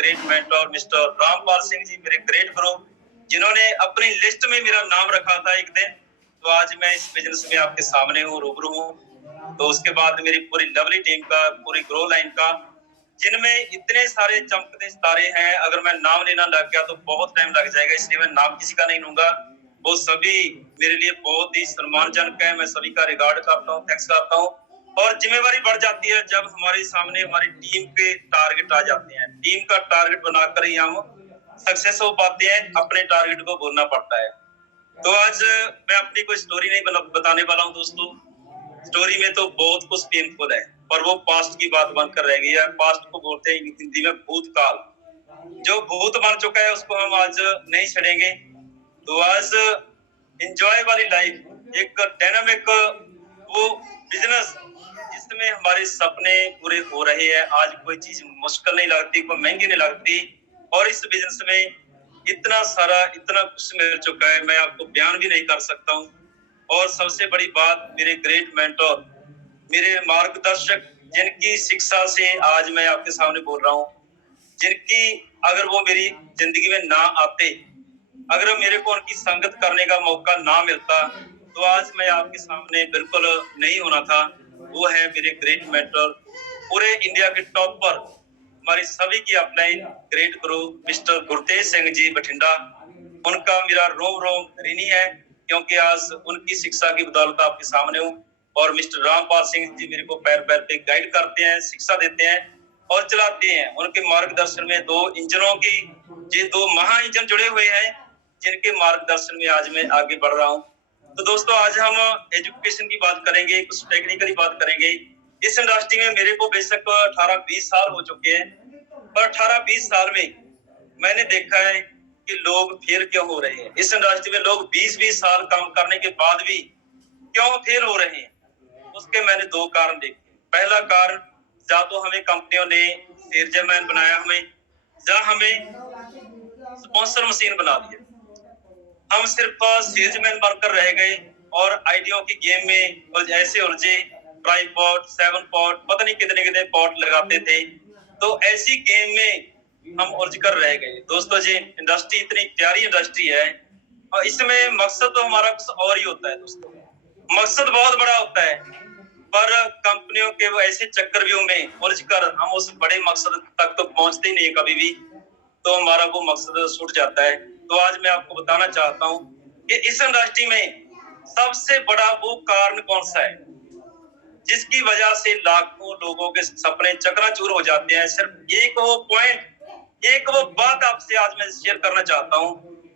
Great mentor mister Rampal Singh ji, मेरे great गुरु, जिन्होंने अपनी लिस्ट में मेरा नाम रखा था एक दिन। तो आज मैं इस बिजनेस में आपके सामने हूँ, रूबरू हूँ। तो उसके बाद मेरी पूरी लवली टीम का, पूरी ग्रो लाइन का, जिनमें इतने सारे चमकते सितारे हैं, अगर मैं नाम लेना लग गया तो बहुत टाइम लग जाएगा, इसलिए मैं नाम किसी का नहीं लूंगा। वो सभी मेरे लिए बहुत ही सम्मानजनक है, मैं सभी का रिगार्ड करता हूँ, थैंक्स करता हूँ। और जिम्मेवारी बढ़ जाती है जब हमारे सामने हमारी टीम के टारगेट आ जाते हैं। टीम का टारगेट बनाकर ही हम सक्सेस हो पाते हैं, अपने टारगेट को बोलना पड़ता है। तो आज मैं अपनी कोई स्टोरी नहीं बताने वाला हूँ दोस्तों। स्टोरी में तो बहुत कुछ पेनफुल है, पर वो पास्ट की बात बनकर रह गई है। पास्ट को बोलते हैं हिंदी में भूतकाल। जो भूत बन चुका है उसको हम आज नहीं छेड़ेंगे। तो आज एंजॉय वाली लाइफ, एक डायनामिक वो बिजनेस जिसमें हमारे सपने पूरे हो रहे हैं। आज कोई चीज मुश्किल नहीं लगती, कोई महंगी नहीं लगती। और इस बिजनेस में इतना सारा, इतना कुछ मिल चुका है, मैं आपको बयान भी नहीं कर सकता हूँ। और सबसे बड़ी बात, मेरे ग्रेट मेंटर, मेरे मार्गदर्शक, जिनकी शिक्षा से आज मैं आपके सामने बोल रहा हूँ, जिनकी अगर वो मेरी जिंदगी में ना आते, अगर मेरे को उनकी संगत करने का मौका ना मिलता, तो आज मैं आपके सामने बिल्कुल नहीं होना था। वो है मेरे ग्रेट मेंटर, पूरे इंडिया के टॉप पर, हमारी सभी की अपलाइन ग्रेट गुरु मिस्टर गुरतेज सिंह जी बठिंडा। उनका मेरा रोम रोम ऋणी है, क्योंकि आज उनकी शिक्षा की बदौलत आपके सामने हूँ। और मिस्टर रामपाल सिंह जी मेरे को पैर पैर पे गाइड करते हैं, शिक्षा देते हैं और चलाते हैं। उनके मार्गदर्शन में दो इंजनों की, ये दो महा इंजन जुड़े हुए हैं, जिनके मार्गदर्शन में आज मैं आगे बढ़ रहा हूँ। तो दोस्तों, आज हम एजुकेशन की बात करेंगे, कुछ टेक्निकली बात करेंगे। इस इंडस्ट्री में मेरे को बेशक 18-20 साल हो चुके हैं, पर 18-20 साल में मैंने देखा है कि लोग फेल क्यों हो रहे हैं। इस इंडस्ट्री में लोग 20-20 साल काम करने के बाद भी क्यों फेल हो रहे हैं, उसके मैंने दो कारण देखे। पहला कारण, या तो हमें कंपनियों ने सेल्समैन बनाया, हमें या हमें स्पॉन्सर मशीन बना दिया। हम सिर्फ सेल्समैन बनकर रह गए और आइडियो की गेम में ऐसे उलझे, ट्राइपॉड, 7 पॉट, पता नहीं कितने कितने पॉट लगाते थे। तो ऐसी गेम में हम उलझ कर रह गए। दोस्तों जी, इंडस्ट्री इतनी प्यारी इंडस्ट्री है और इसमें मकसद तो हमारा कुछ और ही होता है दोस्तों। मकसद बहुत बड़ा होता है, पर कंपनियों के वो ऐसे चक्रव्यूह में उलझकर हम उस बड़े मकसद तक तो पहुंचते ही नहीं कभी भी, तो हमारा वो मकसद छूट जाता है। तो आज मैं आपको बताना चाहता हूँ कि इस इंडस्ट्री में सबसे बड़ा वो कारण कौन सा है जिसकी वजह से लाखों लोगों के सपने चकनाचूर हो जाते हैं। सिर्फ एक वो पॉइंट, एक वो बात आपसे आज मैं शेयर करना चाहता हूँ,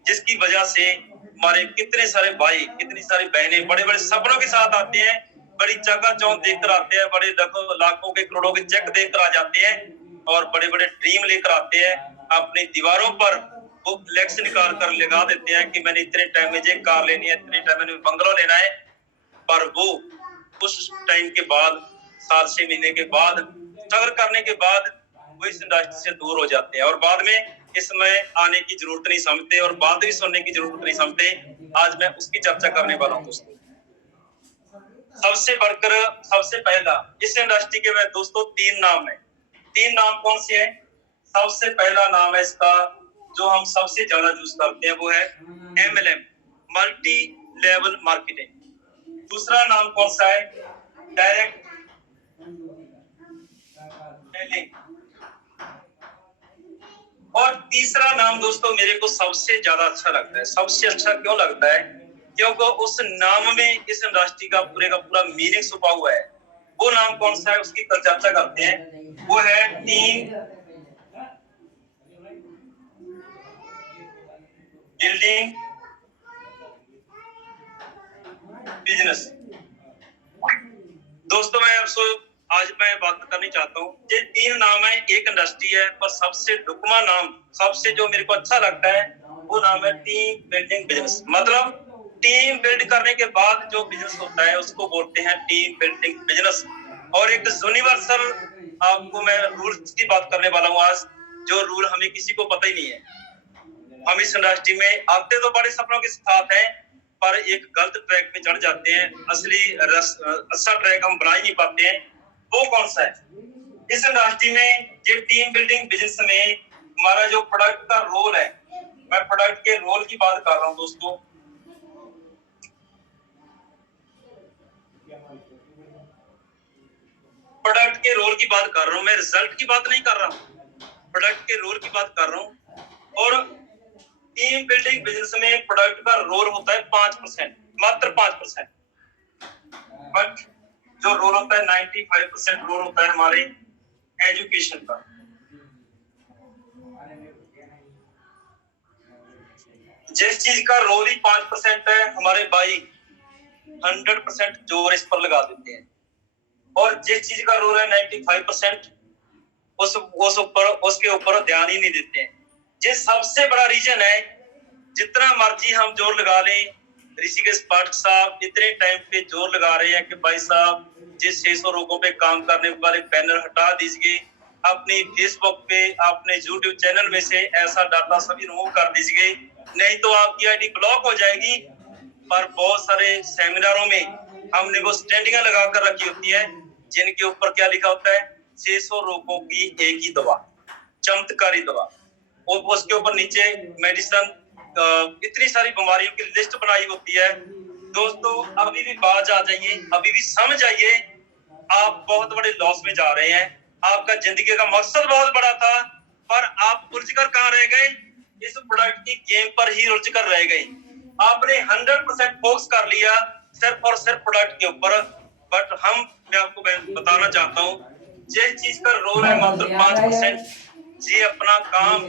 जिसकी वजह से हमारे कितने सारे भाई, कितनी सारी बहनें बड़े बड़े सपनों के साथ आते हैं, बड़ी चकाचौंध देखकर आते हैं, बड़े लाखों के करोड़ों के चेक देखकर आ जाते हैं और बड़े बड़े ड्रीम लेकर आते हैं। अपनी दीवारों पर वो फ्लेक्स निकाल कर लगा देते हैं कि मैंने इतने टाइम में ये कार लेनी है, इतने टाइम में बंगलो लेना है। पर वो कुछ टाइम के बाद, 7-6 महीने के बाद, स्ट्रगल करने के बाद वो इस इंडस्ट्री से दूर हो जाते हैं और बाद में इसमें आने की जरूरत नहीं समझते और बात भी सुनने की जरूरत नहीं समझते। आज मैं उसकी चर्चा करने वाला हूँ दोस्तों। सबसे बढ़कर, सबसे पहला, इस इंडस्ट्री के मैं दोस्तों 3 नाम है। 3 नाम कौन से हैं? सबसे पहला नाम है इसका, जो हम सबसे ज्यादा यूज करते हैं, वो है MLM, मल्टी लेवल मार्केटिंग। दूसरा नाम कौन सा है? Direct selling. और तीसरा नाम दोस्तों मेरे को सबसे ज्यादा अच्छा लगता है। सबसे अच्छा क्यों लगता है? क्योंकि उस नाम में इस इंडस्ट्री का पूरा मीनिंग छुपा हुआ है। वो नाम कौन सा है, उसकी चर्चा करते हैं। वो है टीम बिल्डिंग बिजनेस। दोस्तों, मैं आपसे आज मैं बात करनी चाहता हूँ, ये 3 नाम है, एक इंडस्ट्री है, पर सबसे ढुकमा नाम, सबसे जो मेरे को अच्छा लगता है, वो नाम है टीम बिल्डिंग बिजनेस। मतलब टीम बिल्ड करने के बाद जो बिजनेस होता है उसको बोलते हैं टीम बिल्डिंग बिजनेस। और एक यूनिवर्सल, आपको मैं रूल्स की बात करने वाला हूँ आज, जो रूल हमें किसी को पता ही नहीं है। हम इस इंडस्ट्री में आते तो बड़े सपनों के साथ हैं, पर एक गलत ट्रैक पे चढ़ जाते हैं। असली अच्छा ट्रैक हम बना ही नहीं पाते हैं। वो कौन सा है? इस इंडस्ट्री में ये टीम बिल्डिंग बिजनेस में हमारा जो प्रोडक्ट का रोल है, मैं प्रोडक्ट के रोल की बात कर रहा हूँ दोस्तों। प्रोडक्ट के रोल की बात कर रहा हूँ, मैं रिजल्ट की बात नहीं कर रहा हूँ, प्रोडक्ट के रोल की बात कर रहा हूँ। और टीम बिल्डिंग बिजनेस में प्रोडक्ट का रोल होता है 5%, मात्र 5%। बट जो रोल होता है 95% रोल होता है हमारे एजुकेशन का। जिस चीज का रोल ही 5% है, हमारे भाई 100% जोर इस पर लगा देते हैं। और जिस चीज का रोल है 95%, उसके ऊपर ध्यान ही नहीं देते हैं। ये सबसे बड़ा रीजन है। जितना मर्जी हम जोर लगा लें, ऋषिकेश पाठक साहब इतने टाइम पे जोर लगा रहे हैं कि भाई साहब जिस 600 लोगों पे काम करने वाले बैनर हटा दीजिए, अपनी फेसबुक पे, अपने यूट्यूब चैनल में से ऐसा डाटा सभी रिमूव कर दीजिए, नहीं तो आपकी आईडी ब्लॉक हो जाएगी। पर बहुत सारे सेमिनारों में हमने वो स्टैंडिंग लगा कर रखी होती है, जिनके ऊपर क्या लिखा होता है, 600 रोगों की एक ही दवा, चमत्कारी दवा। और उसके ऊपर नीचे मेडिसिन, इतनी सारी बीमारियों की लिस्ट बनाई होती है। दोस्तों अभी भी बाज आ जाइए, अभी भी समझ आइए, आप बहुत बड़े लॉस में जा रहे हैं। आपका जिंदगी का मकसद बहुत बड़ा था, पर आप उलझ कर कहाँ रह गए, इस प्रोडक्ट की गेम पर ही उलझ कर रह गए। आपने 100% फोकस कर लिया सिर्फ और सिर्फ प्रोडक्ट के ऊपर। बट मैं आपको बताना चाहता हूँ, जिस चीज का रोल है मात्र 5%, जी अपना काम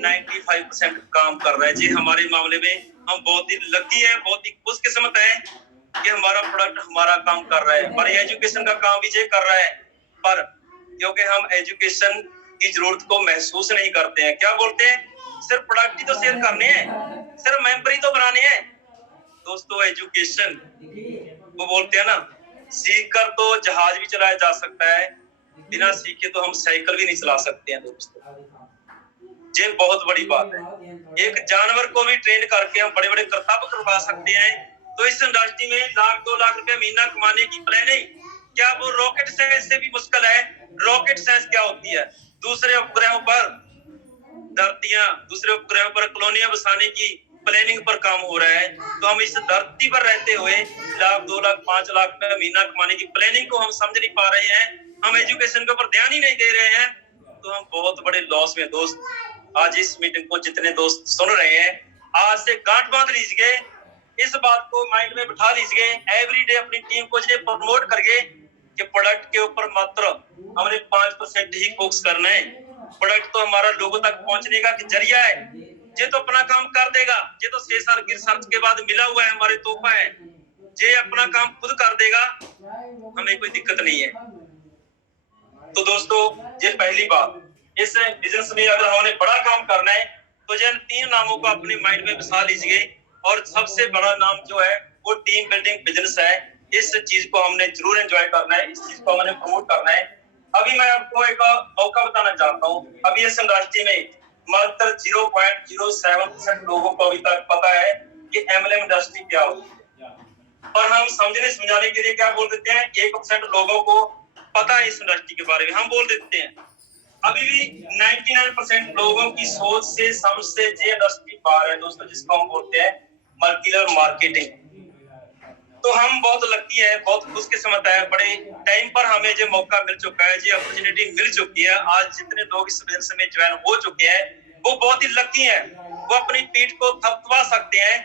95% काम कर रहा है। जी हमारे मामले में हम बहुत ही लकी है, बहुत ही खुशकिस्मत है कि हमारा प्रोडक्ट हमारा काम कर रहा है। हमारी एजुकेशन का काम भी ये कर रहा है, पर क्योंकि हम एजुकेशन की जरूरत को महसूस नहीं करते हैं, क्या बोलते हैं, सिर्फ प्रोडक्ट ही तो शेयर करने हैं, सिर्फ मेंबर ही तो बनाने हैं। दोस्तों एजुकेशन, वो बोलते हैं ना, सीख कर तो जहाज भी चलाया जा सकता है, बिना सीखे तो हम साइकिल भी नहीं चला सकते हैं। दोस्तों ये बहुत बड़ी बात है। एक जानवर को भी ट्रेन करके हम बड़े बड़े करतब करवा सकते हैं। तो इस इंडस्ट्री में 1-2 लाख रुपए महीना कमाने की प्लानिंग, क्या वो रॉकेट साइंस से भी मुश्किल है? रॉकेट साइंस क्या होती है? दूसरे उपग्रहों पर धरतियां, दूसरे उपग्रहों पर कॉलोनियां बसाने की प्लानिंग पर काम हो रहा है। तो हम इस धरती पर रहते हुए 1 लाख, 2 लाख, 5 लाख रुपए महीना कमाने की प्लानिंग को हम समझ नहीं पा रहे हैं, हम एजुकेशन के ऊपर ध्यान ही नहीं दे रहे हैं, तो हम बहुत बड़े लॉस में। दोस्त आज इस मीटिंग को जितने दोस्त सुन रहे हैं, आज से गांठ बांध लीजिए, इस बात को माइंड में बिठा लीजिए, एवरीडे अपनी टीम को ये प्रमोट करिए कि प्रोडक्ट के ऊपर मात्र हमने 5% ही फोकस करना है। प्रोडक्ट तो हमारा लोगों तक पहुंचने का जरिया है, ये तो अपना काम कर देगा, ये तो 6 साल की रिसर्च के बाद मिला हुआ है, हमारे तोहफा है, ये अपना काम खुद कर देगा, हमें कोई दिक्कत नहीं है। तो दोस्तों ये पहली बात, इस बिजनेस में अगर हमने बड़ा काम करना है तो जिन 3 नामों को अपने माइंड में बसा लीजिए, और सबसे बड़ा नाम जो है वो टीम बिल्डिंग बिजनेस है। इस चीज को हमने जरूर एंजॉय करना है, इस चीज को हमने प्रमोट करना है। अभी मैं आपको एक मौका बताना चाहता हूँ, अभी इस इंडस्ट्री में मात्र 0.07% लोगों को अभी तक पता है कि MLM इंडस्ट्री क्या होती है। और हम समझने समझाने के लिए क्या बोल देते हैं, 1% लोगों को पता है इस इंडस्ट्री के बारे में, हम बोल देते हैं। अभी भी 99% लोगों की सोच से, समझ से ये इंडस्ट्री बाहर है दोस्तों, जिसको हम बोलते हैं मल्टीलेवल मार्केटिंग। तो हम बहुत लकी है, बहुत खुशकिस्मत है, बड़े टाइम पर हमें जो मौका मिल चुका है, जो अपॉर्चुनिटी मिल चुकी है। आज जितने लोग इस बिजनेस में ज्वाइन हो चुके हैं वो बहुत ही लकी हैं, वो अपनी पीठ को थपथपा सकते हैं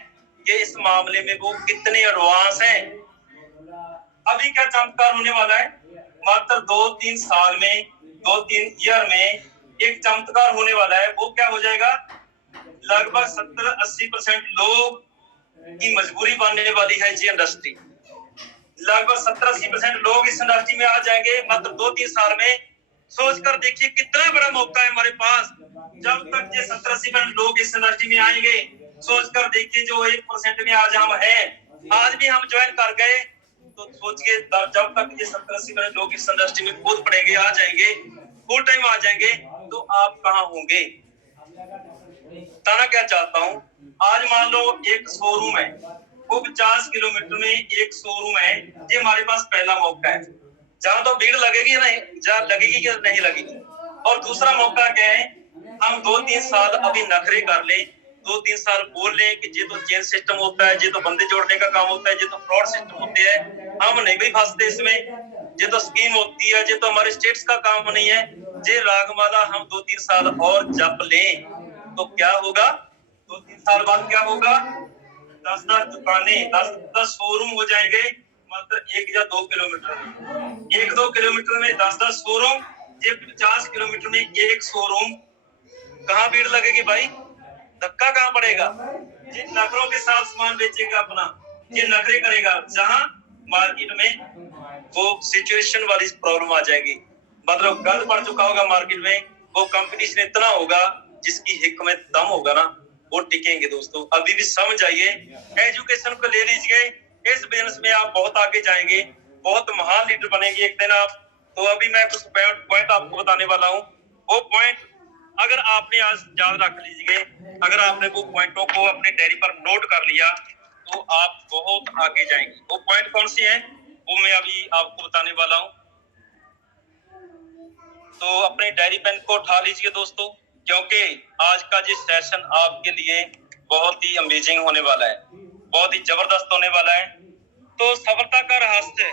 कि इस मामले में वो कितने एडवांस हैं। अभी क्या चमत्कार होने वाला है, मात्र 2-3 साल में, 2-3 ईयर में एक चमत्कार होने वाला है। वो क्या हो जाएगा, लगभग 70-80% लोग की मजबूरी बनने वाली है जी इंडस्ट्री। लगभग 70-80% लोग इस इंडस्ट्री में आ जाएंगे मात्र 2-3 साल में। सोच कर देखिए कितना बड़ा मौका है हमारे पास। जब तक ये 70-80% लोग इस इंडस्ट्री में आएंगे, सोच कर देखिए जो 1% में आज हम हैं, आज भी हम ज्वाइन कर गए, तो सोचिए जब तक ये 70-80% लोग इस इंडस्ट्री में कूद पड़ेंगे, आ जाएंगे, फुल टाइम आ जाएंगे, तो आप कहाँ होंगे। बताना क्या चाहता हूँ, आज मान लो एक शोरूम है, वो 50 किलोमीटर में एक शोरूम है, ये हमारे पास पहला मौका है, जहाँ तो भीड़ लगेगी नहीं, जहाँ लगेगी कि नहीं लगेगी। और दूसरा मौका क्या है, हम हम 2-3 साल अभी नखरे कर लें, 2-3 साल बोल लें कि ये तो चेन सिस्टम होता है, ये तो बंदे जोड़ने का काम होता है, ये तो फ्रॉड सिस्टम होते हैं, हम नहीं भी फंसते इसमें, ये तो स्कीम होती है, ये तो हमारे स्टेट्स का काम नहीं है। ये रागमाला हम 2-3 साल और जप लें तो क्या होगा? 2-3 साल बाद क्या होगा? 10-10 दुकानें, 10-10 शोरूम हो जाएंगे, मात्र 1 या 2 किलोमीटर में। 1-2 किलोमीटर में 10-10 शोरूम, ये 50 किलोमीटर में 1 शोरूम। कहाँ भीड़ लगेगी भाई? धक्का कहाँ पड़ेगा? जिन नखरों के साथ सामान बेचेगा अपना, ये नखरे करेगा, जहां मार्केट में वो सिचुएशन वाली प्रॉब्लम आ जाएगी, मतलब गंद पड़ चुका होगा मार्केट में, वो कंपटीशन इतना होगा जिसकी हिक में दम होगा ना, वो टिकेंगे। दोस्तों अभी भी समझ आइए, एजुकेशन को ले लीजिए, इस बिजनेस में आप बहुत आगे जाएंगे, बहुत महान लीडर बनेंगे एक दिन आप। तो अभी मैं कुछ पॉइंट आपको बताने वाला हूँ। वो पॉइंट अगर आपने आज याद रख लीजिए, अगर आपने वो पॉइंटों को अपने डायरी पर नोट कर लिया तो आप बहुत आगे जाएंगे। वो पॉइंट कौन से हैं वो मैं अभी आपको बताने वाला हूँ। तो अपने डायरी पेन को उठा लीजिए दोस्तों, क्योंकि आज का ये सेशन आपके लिए बहुत ही अमेजिंग होने वाला है, बहुत ही जबरदस्त होने वाला है। तो सफलता का रहस्य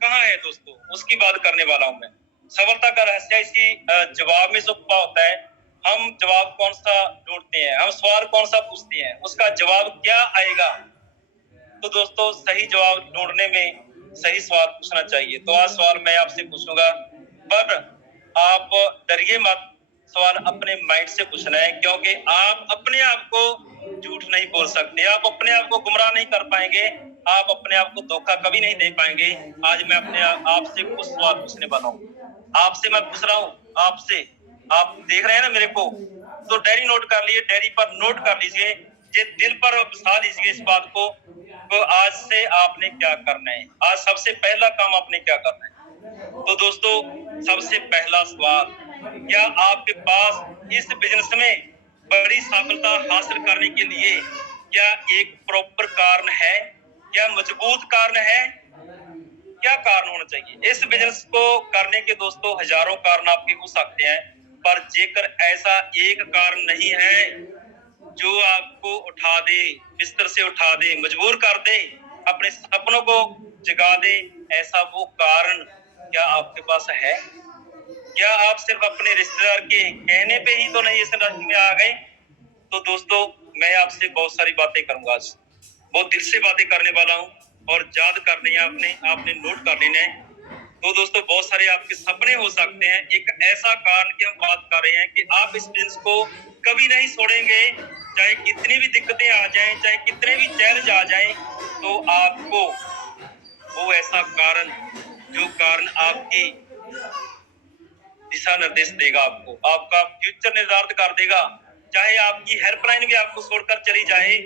कहाँ है दोस्तों, उसकी बात करने वाला हूं मैं। सफलता का रहस्य इसी जवाब में छुपा होता है। हम जवाब कौन सा ढूंढते हैं, हम सवाल कौन सा पूछते हैं, उसका जवाब क्या आएगा। तो दोस्तों सही जवाब ढूंढने में सही सवाल पूछना चाहिए। तो आज सवाल मैं आपसे पूछूंगा, पर आप डरिए मत, सवाल अपने माइंड से पूछना है, क्योंकि आप अपने आप को झूठ नहीं बोल सकते, आप अपने आप को गुमराह नहीं कर पाएंगे, आप अपने आप को धोखा कभी नहीं दे पाएंगे। आज मैं अपने आपसे कुछ सवाल पूछने वाला हूँ, आपसे मैं पूछ रहा हूँ, आपसे, आप देख रहे हैं ना मेरे को, तो डायरी नोट कर लिए, डायरी पर नोट कर लीजिए, ये दिल पर बसा लीजिए इस बात को। तो आज से आपने क्या करना है, आज सबसे पहला काम आपने क्या करना है। तो दोस्तों सबसे पहला सवाल, क्या आपके पास इस बिजनेस में बड़ी सफलता हासिल करने के लिए क्या एक प्रॉपर कारण है, क्या मजबूत कारण है, क्या कारण होना चाहिए। इस बिजनेस को करने के दोस्तों हजारों कारण आपके हो सकते हैं, पर जेकर ऐसा एक कारण नहीं है जो आपको उठा दे, बिस्तर से उठा दे, मजबूर कर दे, अपने सपनों को जगा दे, ऐसा वो कारण क्या आपके पास है? क्या आप सिर्फ अपने रिश्तेदार के कहने पे ही तो नहीं इस इंडस्ट्री में आ गए। तो दोस्तों मैं आपसे बहुत सारी बातें करूंगा, आज बहुत दिल से बातें करने वाला हूँ, और याद करनी है आपने नोट कर लेना है। तो दोस्तों बहुत सारे आपके सपने हो सकते हैं, एक ऐसा कारण की हम बात कर रहे हैं कि आप इस बिजनेस को कभी नहीं छोड़ेंगे, चाहे कितनी भी दिक्कतें आ जाएं, चाहे कितने भी चैलेंज आ जाएं, तो आपको वो ऐसा कारण, जो कारण आपकी दिशा निर्देश देगा, आपको आपका फ्यूचर निर्धारित कर देगा। चाहे आपकी हेल्पलाइन भी आपको छोड़कर चली जाए,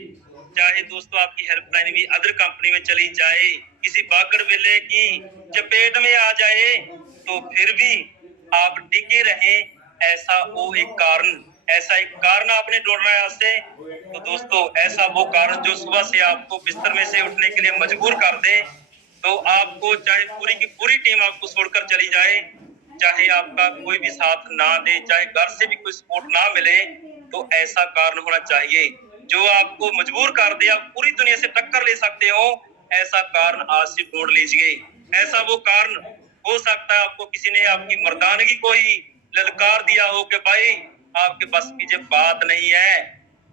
चाहे दोस्तों आपकी हेल्पलाइन भी अदर कंपनी में चली जाए, किसी बागड़ वेले की चपेट में आ जाए, तो फिर भी आप टिके रहे, ऐसा वो एक कारण, ऐसा एक कारण आपने ढूंढना है आज से। तो दोस्तों ऐसा वो कारण जो सुबह से आपको बिस्तर में से उठने के लिए मजबूर कर दे, तो आपको चाहे पूरी की पूरी टीम आपको छोड़कर चली जाए, चाहे आपका कोई भी साथ ना दे, चाहे घर से भी कोई सपोर्ट ना मिले, तो ऐसा कारण होना चाहिए जो आपको मजबूर कर दे, आप पूरी दुनिया से टक्कर ले सकते हो, ऐसा कारण आज से ढूंढ लीजिए। ऐसा वो कारण हो सकता है आपको किसी ने आपकी मर्दानगी को ही ललकार दिया हो कि भाई आपके बस की जब बात नहीं है,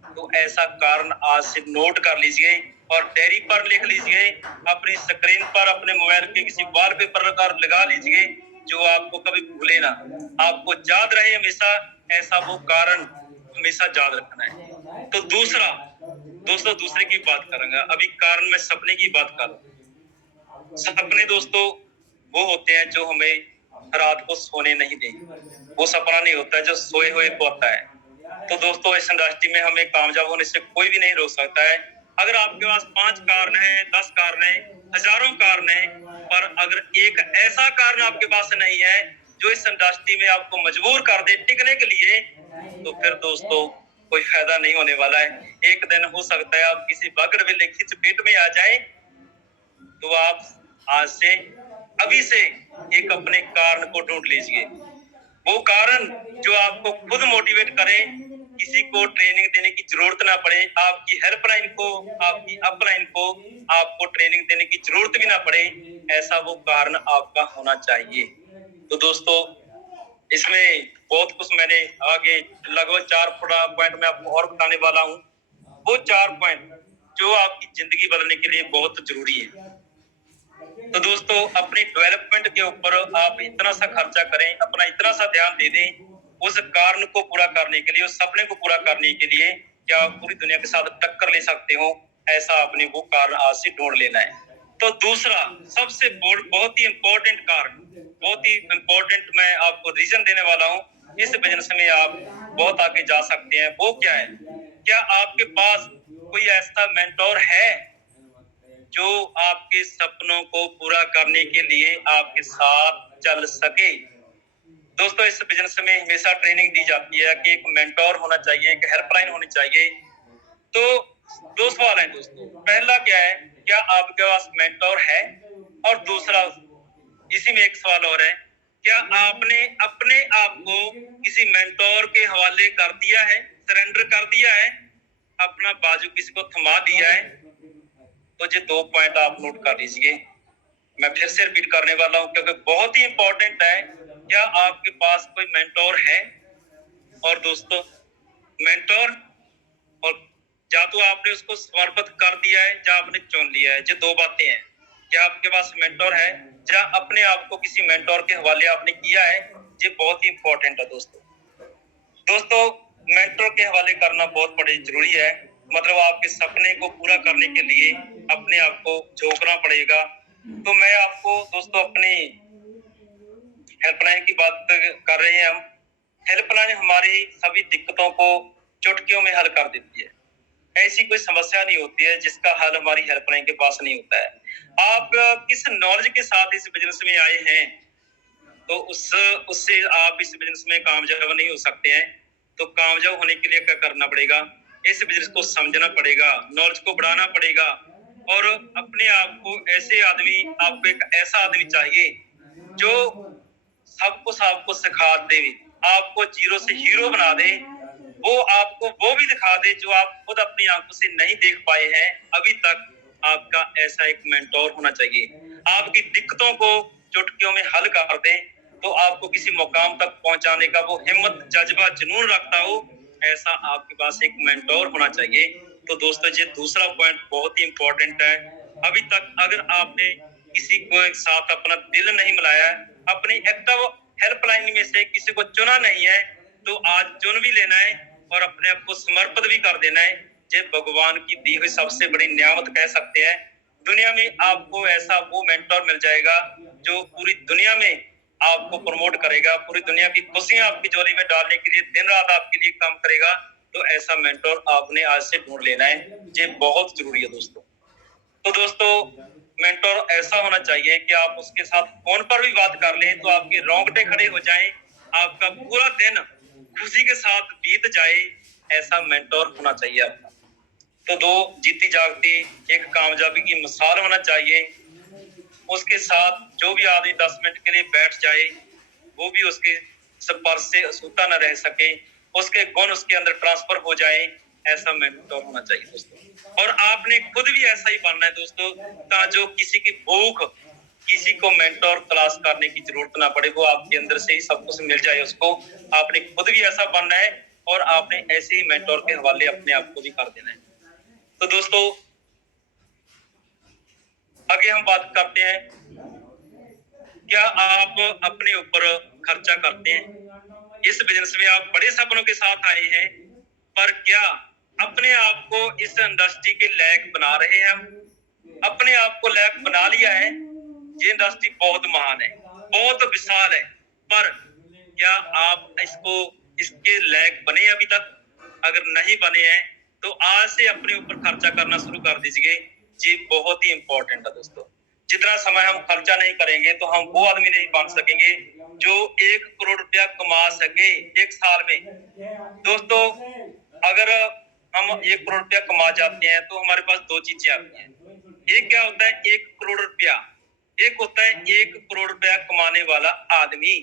तो ऐसा कारण आज से नोट कर लीजिए और डायरी पर लिख लीजिए, अपनी स्क्रीन पर अपने मोबाइल के किसी वॉलपेपर पर लगा लीजिए, जो आपको कभी भूले ना, आपको याद रहे हमेशा, ऐसा वो कारण हमेशा याद रखना है। तो दूसरा दोस्तों, दूसरे की बात करूंगा, अभी कारण में सपने की बात करूं। सपने दोस्तों वो होते हैं जो हमें रात को सोने नहीं देंगे, वो सपना नहीं होता है जो सोए हुए को आता है। तो दोस्तों इस इंडस्ट्री में हमें कामयाब होने से कोई भी नहीं रोक सकता है। अगर आपके पास 5 कारण है, 10 कारण है, हजारों कारण है, पर अगर एक ऐसा कारण आपके पास नहीं है जो इस इंडस्ट्री में आपको मजबूर कर दे टिकने के लिए, तो फिर दोस्तों कोई फायदा नहीं होने वाला है। एक दिन हो सकता है आप किसी बगड़ की चपेट में आ जाए, तो आप आज से, अभी से एक अपने कारण को ढूंढ लीजिए। वो कारण जो आपको खुद मोटिवेट करे, किसी को ट्रेनिंग देने की जरूरत ना पड़े, आपकी हेल्पलाइन को, आपकी अपलाइन को आपको ट्रेनिंग देने की जरूरत भी ना पड़े, ऐसा वो कारण आपका होना चाहिए। तो दोस्तों, इसमें बहुत कुछ मैंने आगे लगभग 4 पॉइंट मैं आपको और बताने वाला हूँ। वो 4 पॉइंट जो आपकी जिंदगी बदलने के लिए बहुत जरूरी है। तो दोस्तों, अपनी डेवलपमेंट के ऊपर आप इतना सा खर्चा करें, अपना इतना सा ध्यान दे दें, उस कारण को पूरा करने के लिए, उस सपने को पूरा करने के लिए क्या आप पूरी दुनिया के साथ टक्कर ले सकते हो, ऐसा आपने वो कारण आज से ढूंढ लेना है। तो दूसरा सबसे बहुत ही इम्पोर्टेंट कारण, बहुत ही इम्पोर्टेंट मैं आपको रीजन देने वाला हूँ, इस बिजनेस में आप बहुत आगे जा सकते हैं। वो क्या है? क्या आपके पास कोई ऐसा मेंटोर है जो आपके सपनों को पूरा करने के लिए आपके साथ चल सके? दोस्तों, इस बिजनेस में हमेशा ट्रेनिंग दी जाती है कि एक मेंटोर होना चाहिए, एक हेल्पलाइन होनी चाहिए। तो 2 सवाल हैं दोस्तों। पहला क्या है, क्या आपके पास मेंटोर है? और दूसरा, इसी में एक सवाल और है, क्या आपने अपने आप को किसी मेंटोर के हवाले कर दिया है, सरेंडर कर दिया है, अपना बाजू किसी को थमा दिया है? तो ये 2 पॉइंट आप नोट कर लीजिए। मैं फिर से रिपीट करने वाला हूँ क्योंकि बहुत ही इंपॉर्टेंट है। क्या आपके पास कोई मेंटोर है? और दोस्तों, मेंटोर और या तो आपने उसको समर्पित कर दिया है या आपने चुन लिया है, ये 2 बातें हैं। क्या आपके पास मेंटोर है या अपने आप को किसी मेंटोर के हवाले आपने किया है? ये बहुत ही इंपॉर्टेंट है दोस्तों। दोस्तों, मेंटोर के हवाले करना बहुत बड़ी जरूरी है। मतलब आपके सपने को पूरा करने के लिए अपने आप को झोंकना पड़ेगा। तो मैं आपको दोस्तों अपनी हेल्पलाइन की बात कर रहे हैं हम। हेल्पलाइन हमारी सभी दिक्कतों को चुटकियों में हल कर देती है। ऐसी कोई समस्या नहीं होती है जिसका हल हमारी हेल्पलाइन के पास नहीं होता है। आप किस नॉलेज के साथ इस बिजनेस में आए हैं, तो उससे आप इस बिजनेस में कामयाब नहीं हो सकते हैं। तो कामयाब होने के लिए क्या करना पड़ेगा? इस बिजनेस को समझना पड़ेगा, नॉलेज को बढ़ाना पड़ेगा, और अपने आप को ऐसे आदमी, आपको एक ऐसा आदमी चाहिए जो सबको सिखा दे, आपको जीरो से हीरो बना दे। वो आपको वो भी दिखा दे जो आप खुद अपनी आंखों से नहीं देख पाए हैं अभी तक। आपका ऐसा एक मेंटोर होना चाहिए। आपकी दिक्कतों को चुटकियों में हल कर दे, तो आपको किसी मुकाम तक पहुंचाने का वो हिम्मत, जज्बा, जुनून रखता हो, ऐसा आपके पास एक मेंटोर होना चाहिए। तो दोस्तों, ये दूसरा पॉइंट बहुत ही इंपॉर्टेंट है। अभी तक अगर आपने किसी को एक साथ अपना दिल नहीं मिलाया, अपनी एक्टिव हेल्पलाइन में से किसी को चुना नहीं है, तो आज चुन भी लेना है और अपने आप को समर्पित भी कर देना है। ये भगवान की दी हुई सबसे बड़ी नियामत कह सकते हैं। दुनिया में आपको ऐसा वो मेंटोर मिल जाएगा जो पूरी दुनिया में आपको प्रमोट करेगा, पूरी दुनिया की खुशियां आपकी झोली में डालने के लिए दिन रात आपके लिए काम करेगा। तो ऐसा मेंटोर आपने आज से ढूंढ लेना है। ये बहुत जरूरी है दोस्तों। तो दोस्तों, मेंटोर ऐसा होना चाहिए कि आप उसके साथ फोन पर भी बात कर लें तो आपके रोंगटे खड़े हो जाएं, आपका पूरा दिन खुशी के साथ बीत जाए। ऐसा मेंटोर होना चाहिए आपका। तो 2 जीती जागती एक कामयाबी की मिसाल होना चाहिए। उसके साथ जो भी आदमी 10 मिनट के लिए बैठ जाए, वो भी उसके स्पर्श से छूटा न रह सके, उसके गुण उसके अंदर ट्रांसफर हो जाए। ऐसा मेंटोर होना चाहिए दोस्तों। और आपने खुद भी ऐसा ही बनना है दोस्तों, ताकि किसी की भूख, किसी को मेंटोर तलाश करने की जरूरत ना पड़े, वो आपके अंदर से ही सब कुछ मिल जाए उसको। आपने खुद भी ऐसा बनना है और आपने ऐसे ही मेंटोर के हवाले अपने आप को भी कर देना है। तो दोस्तों, आगे हम बात करते हैं, क्या आप अपने ऊपर खर्चा करते हैं? इस बिजनेस में आप बड़े सपनों के साथ आए हैं, पर क्या अपने आप को इस इंडस्ट्री के लायक बना रहे हैं? अपने आप को लायक बना लिया है। ये इंडस्ट्री बहुत महान है, बहुत विशाल है, पर क्या आप इसके लायक बने अभी तक? अगर नहीं बने हैं तो आज से अपने ऊपर खर्चा करना शुरू कर दीजिए। ये बहुत ही इंपॉर्टेंट है दोस्तों। जितना समय हम खर्चा नहीं करेंगे तो हम वो आदमी नहीं बन सकेंगे जो 1 करोड़ रुपया कमा सके एक साल में। दोस्तों, अगर हम 1 करोड़ रुपया कमा जाते हैं तो हमारे पास 2 चीजें आती हैं। एक क्या होता है 1 करोड़ रुपया, एक होता है 1 करोड़ रुपया कमाने वाला आदमी।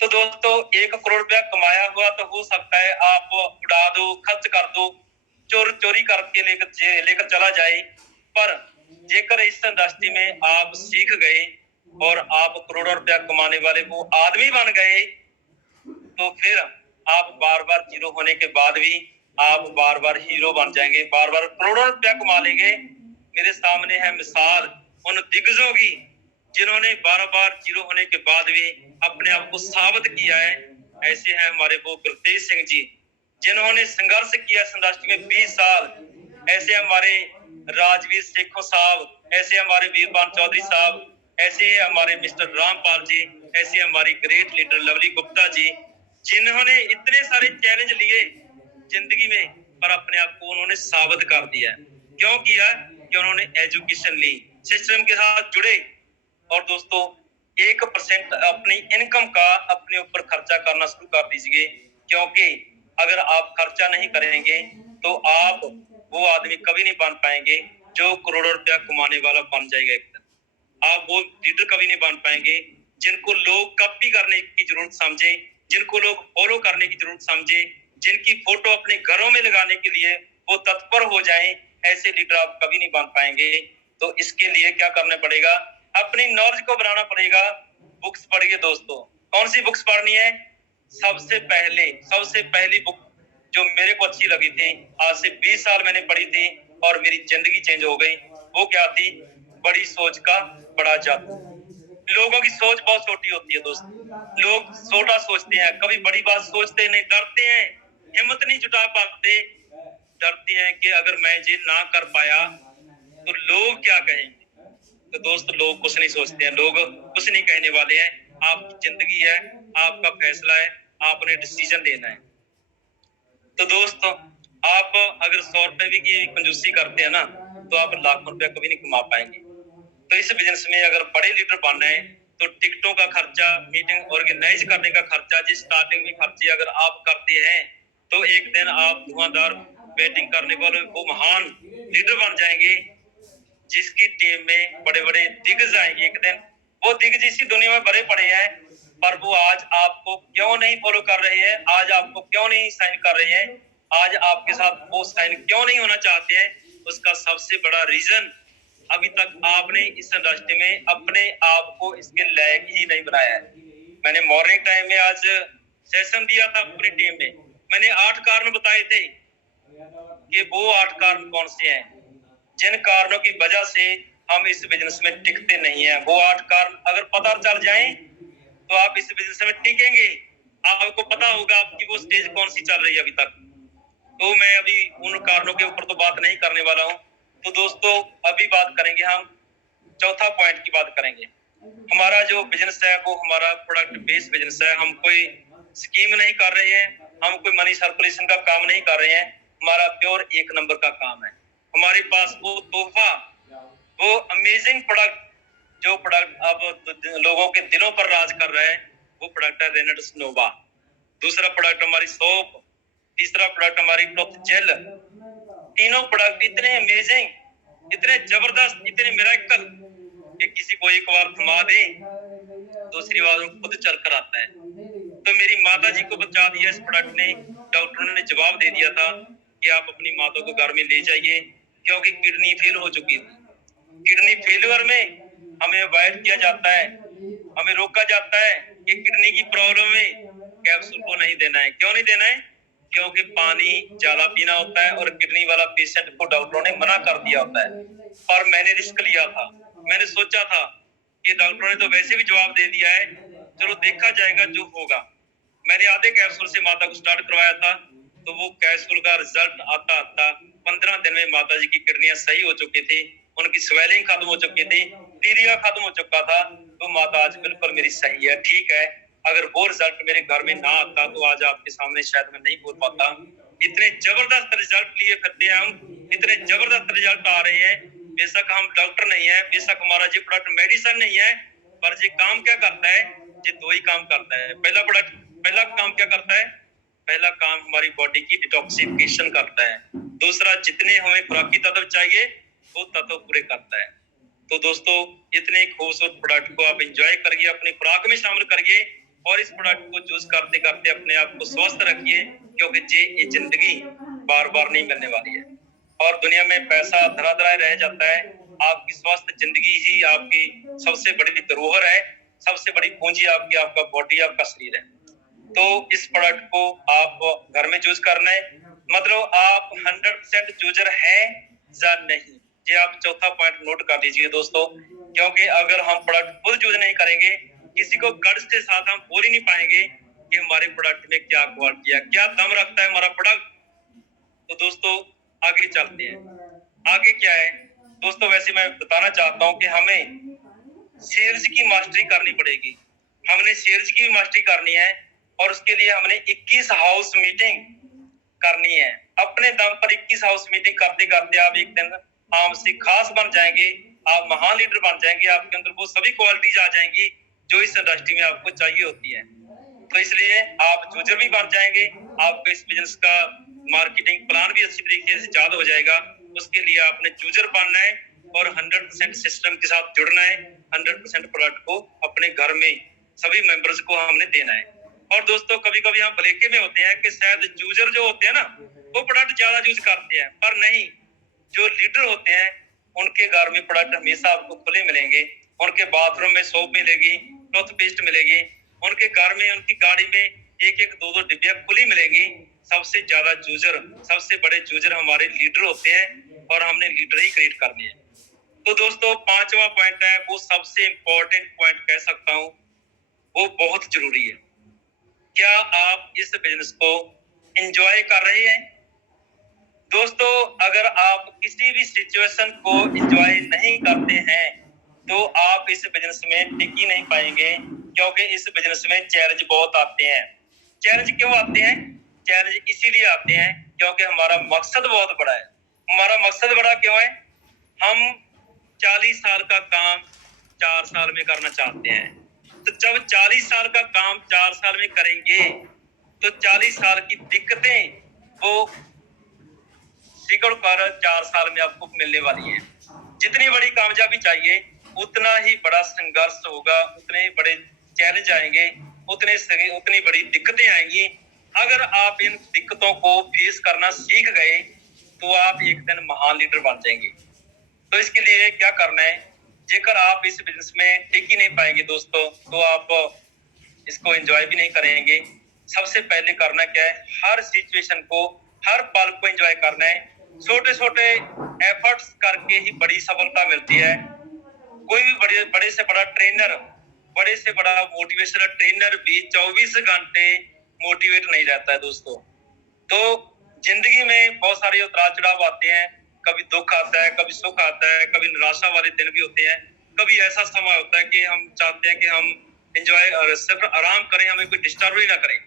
तो दोस्तों 1 करोड़ रुपया कमाया हुआ तो हो सकता है आप उड़ा दो, खर्च कर दो, चोरी करके लेकर चला जाए। पर जेकर इस इंडस्ट्री में आप सीख गए और आप करोड़ों रुपया कमाने वाले वो आदमी बन गए, तो फिर आप बार बार जीरो होने के बाद भी आप बार बार हीरो बन जाएंगे, बार बार करोड़ों रुपया कमा लेंगे। मेरे सामने है मिसाल उन दिग्गजों की जिन्होंने बार बार जीरो होने के बाद भी अपने आप को साबित किया है। ऐसे हैं हमारे वो गुरतेज सिंह जी जिन्होंने संघर्ष किया इस इंडस्ट्री में 20 साल। ऐसे हमारे राजवीर शेखों साहब, ऐसे हमारे वीरपाल चौधरी साहब, ऐसे हमारे मिस्टर रामपाल जी, ऐसे हमारी great leader lovely Gupta ji, जिन्होंने इतने सारे चैलेंज लिए जिंदगी में, पर अपने आप को उन्होंने साबित कर दिया। क्यों किया? कि उन्होंने एजुकेशन ली, सिस्टम के साथ जुड़े और दोस्तों 1% अपनी इनकम का अपने ऊपर खर्चा करना शुरू कर दीजिए, क्योंकि अगर आप खर्चा नहीं करेंगे तो आप वो आदमी कभी नहीं बन पाएंगे जो करोड़ों रुपया कमाने वाला बन जाएगा एक दिन। आप वो लीडर कभी नहीं बन पाएंगे जिनको लोग कॉपी करने की जरूरत समझे, जिनको लोग फॉलो करने की जरूरत समझे, जिनकी फोटो अपने घरों में लगाने के लिए वो तत्पर हो जाएं। ऐसे लीडर आप कभी नहीं बन पाएंगे। तो इसके लिए क्या करना पड़ेगा? अपनी नॉलेज को बनाना पड़ेगा। बुक्स पढ़िए दोस्तों। कौन सी बुक्स पढ़नी है? सबसे पहली बुक जो मेरे को अच्छी लगी थी, आज से 20 साल मैंने पढ़ी थी और मेरी जिंदगी चेंज हो गई, वो क्या थी? बड़ी सोच का बड़ा जादू। लोगों की सोच बहुत छोटी होती है दोस्तों, लोग छोटा सोचते हैं, कभी बड़ी बात सोचते नहीं, डरते हैं, हिम्मत नहीं जुटा पाते, डरते हैं कि अगर मैं ये ना कर पाया तो लोग क्या कहेंगे। तो दोस्त लोग कुछ नहीं सोचते हैं, लोग कुछ नहीं कहने वाले हैं। आपकी जिंदगी है, आपका फैसला है, आपने डिसीजन लेना है। तो दोस्तों आप अगर 100 रुपए की कंजूसी करते हैं ना, तो आप लाखों रुपया कभी नहीं कमा पाएंगे। तो इस बिजनेस में अगर बड़े लीडर बनना है तो टिकटों का खर्चा, मीटिंग ऑर्गेनाइज करने का खर्चा, जिस स्टार्टिंग में खर्चे अगर आप करते हैं तो एक दिन आप धुआंधार बैटिंग करने वाले वो महान लीडर बन जाएंगे, जिसकी टीम में बड़े बड़े दिग्गज आएंगे एक दिन। वो दिग्गज इसी दुनिया में बड़े पड़े हैं, पर वो आज आपको क्यों नहीं फॉलो कर रहे हैं, आज आपको क्यों नहीं साइन कर रहे हैं, आज आपके साथ वो साइन क्यों नहीं होना चाहते हैं? उसका सबसे बड़ा रीजन अभी तक आपने इस इंडस्ट्री में अपने आप को इसके लायक ही नहीं बनाया है। मैंने मॉर्निंग टाइम में आज सेशन दिया था अपनी टीम में, मैंने 8 कारण बताए थे कि वो 8 कारण कौन से हैं जिन कारणों की वजह से हम इस बिजनेस में टिकते नहीं है। वो 8 कारण अगर पता चल जाए तो आप इस बिजनेस में टिकेंगे। आपको पता होगा आपकी वो स्टेज कौन सी चल रही है अभी तक। तो मैं अभी उन कारणों के ऊपर तो बात नहीं करने वाला हूँ। तो दोस्तों अभी बात करेंगे हम चौथा पॉइंट की बात करेंगे। हमारा जो बिजनेस है वो हमारा प्रोडक्ट बेस्ड बिजनेस है। हम कोई स्कीम नहीं कर रहे हैं, हम कोई मनी सर्कुलेशन का काम नहीं कर रहे हैं, हमारा प्योर 1 नंबर का काम है। हमारे पास वो तोहफा, वो अमेजिंग प्रोडक्ट, जो प्रोडक्ट अब लोगों के दिलों पर राज कर रहा है, वो प्रोडक्ट है रेनेट्स नोवा। दूसरा प्रोडक्ट हमारी सोप, तीसरा प्रोडक्ट हमारी टॉप जेल। तीनों प्रोडक्ट इतने अमेजिंग, इतने जबरदस्त, इतने मिरेकल कि किसी को एक बार थमा दे दूसरी बार खुद चल कर आता है। तो मेरी माता जी को बचा दिया इस प्रोडक्ट ने। डॉक्टरों ने जवाब दे दिया था कि आप अपनी माता को घर में ले जाइए, क्योंकि किडनी फेल हो चुकी थी। किडनी फेलियर में हमें अवॉइड किया जाता है, हमें रोका जाता है कि किडनी की प्रॉब्लम में कैप्सूल को नहीं देना है। क्यों नहीं देना है? क्योंकि पानी ज्यादा पीना होता है और किडनी वाला पेशेंट को डॉक्टरों ने मना कर दिया होता है। पर मैंने रिस्क लिया था, मैंने सोचा था कि डॉक्टरों ने तो वैसे भी जवाब दे दिया है, चलो देखा जाएगा जो होगा। मैंने आधे कैप्सूल से माता को स्टार्ट करवाया था, तो वो कैप्सूल का रिजल्ट आता आता 15 दिन में माता जी की किडनियां सही हो चुकी थी, उनकी स्वेलिंग खत्म हो चुकी थी, पीलिया खत्म हो चुका था। तो माता आज बिल्कुल मेरी सही है, ठीक है। अगर वो रिजल्ट मेरे घर में ना आता तो आज आपके सामने शायद मैं नहीं बोल पाता। इतने जबरदस्त रिजल्ट लिए फिरते हैं हम, इतने जबरदस्त रिजल्ट आ रहे हैं। बेशक हम डॉक्टर नहीं है, बेशक हमारा ये प्रोडक्ट मेडिसिन नहीं है, पर ये काम क्या करता है? ये 2 ही काम करता है। पहला काम क्या करता है? पहला काम हमारी बॉडी की डिटॉक्सिफिकेशन करता है। दूसरा, जितने हमें खुराकी तत्व चाहिए वो तत्व पूरे करता है। तो दोस्तों इतने खूबसूरत प्रोडक्ट को आप एंजॉय करिए, अपनी खुराक में शामिल करिए, और इस प्रोडक्ट को चूज करते करते अपने आप को स्वस्थ रखिए, क्योंकि ये जिंदगी बार बार नहीं मिलने वाली है और दुनिया में पैसा धरा रह जाता है। आपकी स्वस्थ जिंदगी ही आपकी सबसे बड़ी धरोहर है, सबसे बड़ी पूंजी आपकी आपका बॉडी, आपका शरीर है। तो इस प्रोडक्ट को आप घर में यूज करना है, मतलब आप 100% यूजर हैं या नहीं, ये आप चौथा पॉइंट नोट कर लीजिए दोस्तों। क्योंकि अगर हम प्रोडक्ट खुद यूज नहीं करेंगे, किसी को गट्स के साथ हम बोल ही नहीं पाएंगे कि हमारे प्रोडक्ट में क्या क्वालिटी है, क्या दम रखता है हमारा प्रोडक्ट। तो दोस्तों आगे चलते हैं। आगे क्या है दोस्तों, वैसे मैं बताना चाहता हूँ कि हमें सेल्स की मास्टरी करनी पड़ेगी। हमने सेल्स की मास्टरी करनी है और उसके लिए हमने 21 हाउस मीटिंग करनी है। अपने दम पर 21 हाउस मीटिंग करते करते आप एक दिन आपसे खास बन जाएंगे, आप महान लीडर बन जाएंगे। आपके अंदर वो सभी क्वालिटीज आ जाएंगी जो इस इंडस्ट्री में आपको चाहिए होती है। तो इसलिए आप यूजर भी बन जाएंगे, आपको इस बिजनेस का मार्केटिंग प्लान भी अच्छी तरीके से याद हो जाएगा। उसके लिए आपने यूजर बनना है और 100% सिस्टम के साथ जुड़ना है। 100% प्रोडक्ट को अपने घर में सभी मेंबर्स को हमने देना है। और दोस्तों कभी कभी हम भलेखे में होते हैं कि शायद यूजर जो होते हैं ना, वो प्रोडक्ट ज्यादा यूज करते हैं, पर नहीं, जो लीडर होते हैं उनके घर में प्रोडक्ट हमेशा आपको खुले मिलेंगे। उनके बाथरूम में सोप मिलेगी, टूथपेस्ट मिलेगी, उनके घर में, उनकी गाड़ी में एक एक दो दो डिब्बियां खुली मिलेगी। सबसे ज्यादा यूजर, सबसे बड़े यूजर हमारे लीडर होते हैं और हमने लीडर ही क्रिएट करनी है। तो दोस्तों पांचवा पॉइंट है, वो सबसे इंपॉर्टेंट पॉइंट कह सकता हूँ, वो बहुत जरूरी है। क्या आप इस बिजनेस को एंजॉय कर रहे हैं? दोस्तों अगर आप किसी भी सिचुएशन को एंजॉय नहीं करते हैं तो आप इस बिजनेस में टिक ही नहीं पाएंगे, क्योंकि इस बिजनेस में चैलेंज बहुत आते हैं। चैलेंज क्यों आते हैं? चैलेंज इसीलिए आते हैं क्योंकि हमारा मकसद बहुत बड़ा है। हमारा मकसद बड़ा क्यों है? हम 40 साल का काम 4 साल में करना चाहते हैं। तो जब 40 साल का काम 4 साल में करेंगे तो 40 साल की दिक्कतें वो सिकड़ कर 4 साल में आपको मिलने वाली है। जितनी बड़ी कामयाबी चाहिए उतना ही बड़ा संघर्ष होगा, उतने ही बड़े चैलेंज आएंगे, उतनी बड़ी दिक्कतें आएंगी। अगर आप इन दिक्कतों को फेस करना सीख गए तो आप एक दिन महान लीडर बन जाएंगे। तो इसके लिए क्या करना है, जेकर आप इस बिजनेस में टिक ही नहीं पाएंगे दोस्तों, तो आप इसको एंजॉय भी नहीं करेंगे। सबसे पहले करना क्या है, हर सिचुएशन को, हर पल को एंजॉय करना है। छोटे छोटे एफर्ट्स करके ही बड़ी सफलता मिलती है। कोई भी बड़े से बड़ा ट्रेनर, बड़े से बड़ा मोटिवेशनल ट्रेनर भी 24 घंटे मोटिवेट नहीं रहता है दोस्तों। तो जिंदगी में बहुत सारे उतार चढ़ाव आते हैं, कभी दुख आता है, कभी सुख आता है, कभी निराशा वाले दिन भी होते हैं, कभी ऐसा समय होता है कि हम चाहते हैं कि हम एंजॉय और सिर्फ आराम करें, हमें कोई डिस्टर्ब ही ना करे।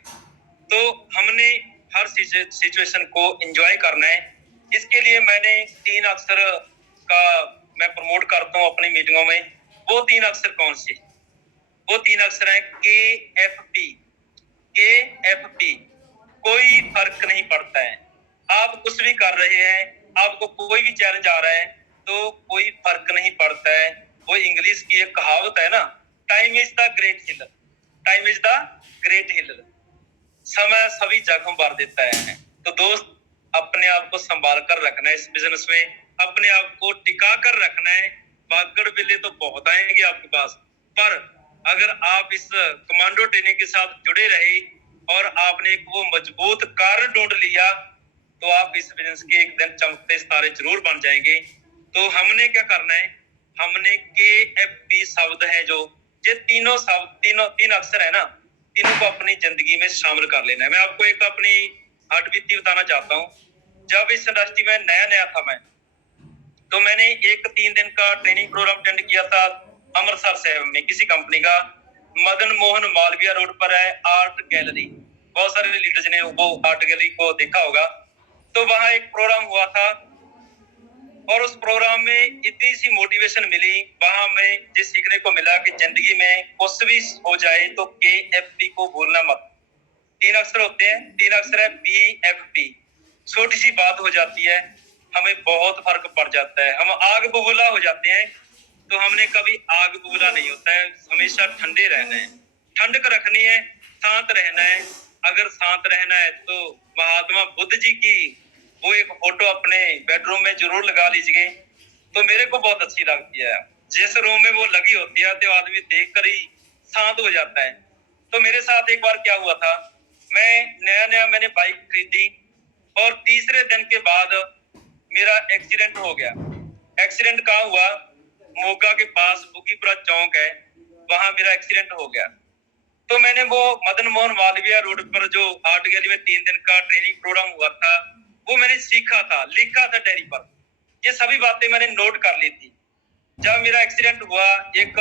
तो हमने हर सिचुएशन को एंजॉय करना है। इसके लिए मैंने 3 अक्षर का मैं प्रमोट करता हूँ अपनी मीटिंगों में। वो 3 अक्षर कौन से? वो 3 अक्षर है KFP। KFP, कोई फर्क नहीं पड़ता है। आप कुछ भी कर रहे हैं, आपको कोई भी चैलेंज आ रहा है तो कोई फर्क नहीं पड़ता है। वो इंग्लिश की एक कहावत है ना, time is the great healer. Time is the great healer. समय सभी जख्म भर देता है। तो दोस्त अपने आप को संभाल कर रखना है, इस बिजनेस में अपने आप को टिका कर रखना है। बागड़ बिल्ले तो बहुत आएंगे आपके पास, पर अगर आप इस कमांडो ट्रेनिंग के साथ जुड़े रहे और आपने एक वो मजबूत कारण ढूंढ लिया तो आप इस बिजनेस के एक दिन चमकते सितारे जरूर बन जाएंगे। तो हमने क्या करना है, हमने KFP शब्द है जो, ये तीनों शब्द, तीन अक्षर है ना, तीनों को अपनी जिंदगी में शामिल कर लेना है। मैं आपको एक अपनी हार्ट बीती बताना चाहता हूँ। जब इस इंडस्ट्री में नया नया था मैं, तो मैंने एक 3 दिन का ट्रेनिंग प्रोग्राम अटेंड किया था अमृतसर शहर में, किसी कंपनी का। मदन मोहन मालवीय रोड पर है आर्ट गैलरी। बहुत सारे लीडर्स ने वो आर्ट गैलरी को देखा होगा। तो वहां एक प्रोग्राम हुआ था और उस प्रोग्राम में इतनी सी मोटिवेशन मिली, वहां हमें जिस सीखने को मिला कि जिंदगी में कुछ भी हो जाए तो KFP को भूलना मत। 3 अक्षर होते हैं, 3 अक्षर है BFP। छोटी सी बात हो जाती है, हमें बहुत फर्क पड़ जाता है, हम आग बबूला हो जाते हैं। तो हमने कभी आग बबूला नहीं होता है, हमेशा ठंडे रहना है। ठंडक रखनी है, शांत रहना है। अगर शांत रहना है तो महात्मा बुद्ध जी की वो एक फोटो अपने बेडरूम में जरूर लगा लीजिए, तो मेरे को बहुत अच्छी लगती है। जिस रूम में वो लगी होती है तो आदमी देख कर ही शांत हो जाता है। तो मेरे साथ एक बार क्या हुआ था, मैं नया नया मैंने बाइक खरीदी और तीसरे दिन के बाद मेरा एक्सीडेंट हो गया। एक्सीडेंट कहाँ हुआ, मोगा के पास बुकीपुरा चौक है, वहां मेरा एक्सीडेंट हो गया। तो मैंने वो मदन मोहन मालवीय रोड पर जो आर्ट गैलरी में 3 दिन का ट्रेनिंग प्रोग्राम हुआ था, वो मैंने सीखा था, लिखा था डायरी पर। ये सभी बातें मैंने नोट कर ली थी। जब मेरा एक्सीडेंट हुआ, एक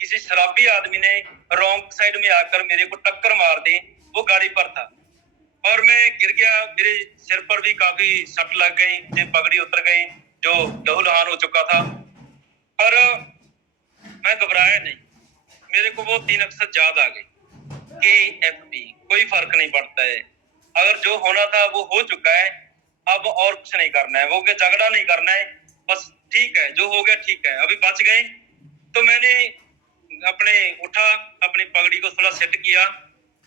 किसी शराबी आदमी ने रॉन्ग साइड में आकर मेरे को टक्कर मार दी, वो गाड़ी पर था और मैं गिर गया। मेरे सिर पर भी काफी सट लग गई, पगड़ी उतर गई, जो लहूलुहान हो चुका था। पर मैं घबराया नहीं, मेरे को वो 3 अक्षर याद आ गए, KFP। कोई फर्क नहीं पड़ता है, अगर जो होना था वो हो चुका है, अब और कुछ नहीं करना है, वो के झगड़ा नहीं करना है, बस ठीक है, जो हो गया ठीक है, अभी बच गए। तो मैंने अपने उठा, अपनी पगड़ी को थोड़ा सेट किया,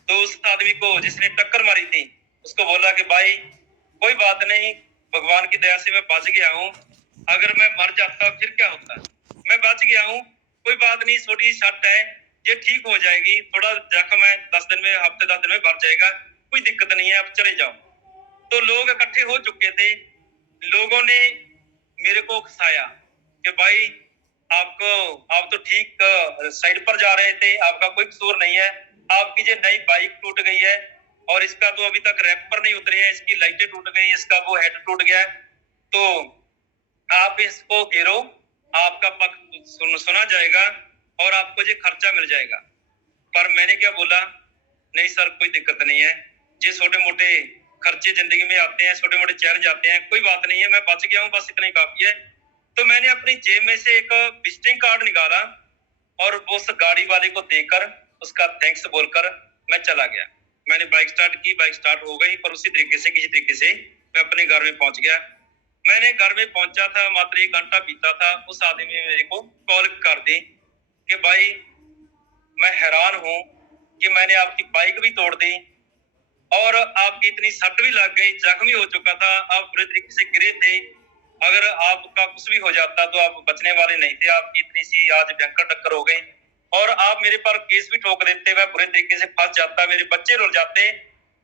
तो उस आदमी को जिसने टक्कर मारी थी उसको बोला कि भाई कोई बात नहीं, भगवान की दया से मैं बच गया हूँ, अगर मैं मर जाता फिर क्या होता, मैं बच गया हूँ, कोई बात नहीं, छोटी सट है, ये ठीक हो जाएगी, थोड़ा जख्म है, 10 दिन में, हफ्ते 10 दिन में भर जाएगा, कोई दिक्कत नहीं है, अब चले जाओ। तो लोग इकट्ठे हो चुके थे, लोगों ने मेरे को उकसाया कि भाई आपको, आप तो ठीक साइड पर जा रहे थे, आपका कोई कसूर नहीं है, आपकी जो नई बाइक टूट गई है और इसका तो अभी तक रैप पर नहीं उतरे है, इसकी लाइटें टूट गई, इसका वो हेड टूट गया है, तो आप इसको घेरो, आपका पक्ष सुना जाएगा और आपको ये खर्चा मिल जाएगा। पर मैंने क्या बोला, नहीं सर कोई दिक्कत नहीं है, ये छोटे मोटे खर्चे जिंदगी में आते हैं, छोटे मोटे चैलेंज आते हैं, कोई बात नहीं है, मैं बच गया हूँ, बस इतना ही काफी है। तो मैंने अपनी जेब में से एक विजिटिंग कार्ड निकाला और उस गाड़ी वाले को देकर उसका थैंक्स बोलकर मैं चला गया। मैंने बाइक स्टार्ट की, बाइक स्टार्ट हो गई, पर उसी तरीके से किसी तरीके से मैं अपने घर में पहुंच गया। मैंने घर में पहुंचा था, मात्र 1 घंटा बीता था, उस आदमी ने मेरे को कॉल कर दी कि भाई मैं हैरान हूं कि मैंने आपकी बाइक भी तोड़ दी और आपकी इतनी सट भी लग गई, जख्मी हो चुका था, आप बुरे तरीके से गिरे थे, अगर आपका कुछ भी हो जाता तो आप बचने वाले नहीं थे, आपकी इतनी सी आज भयंकर टक्कर हो गई और आप मेरे पर केस भी ठोक देते, मैं बुरे तरीके से फंस जाता, मेरे बच्चे रुल जाते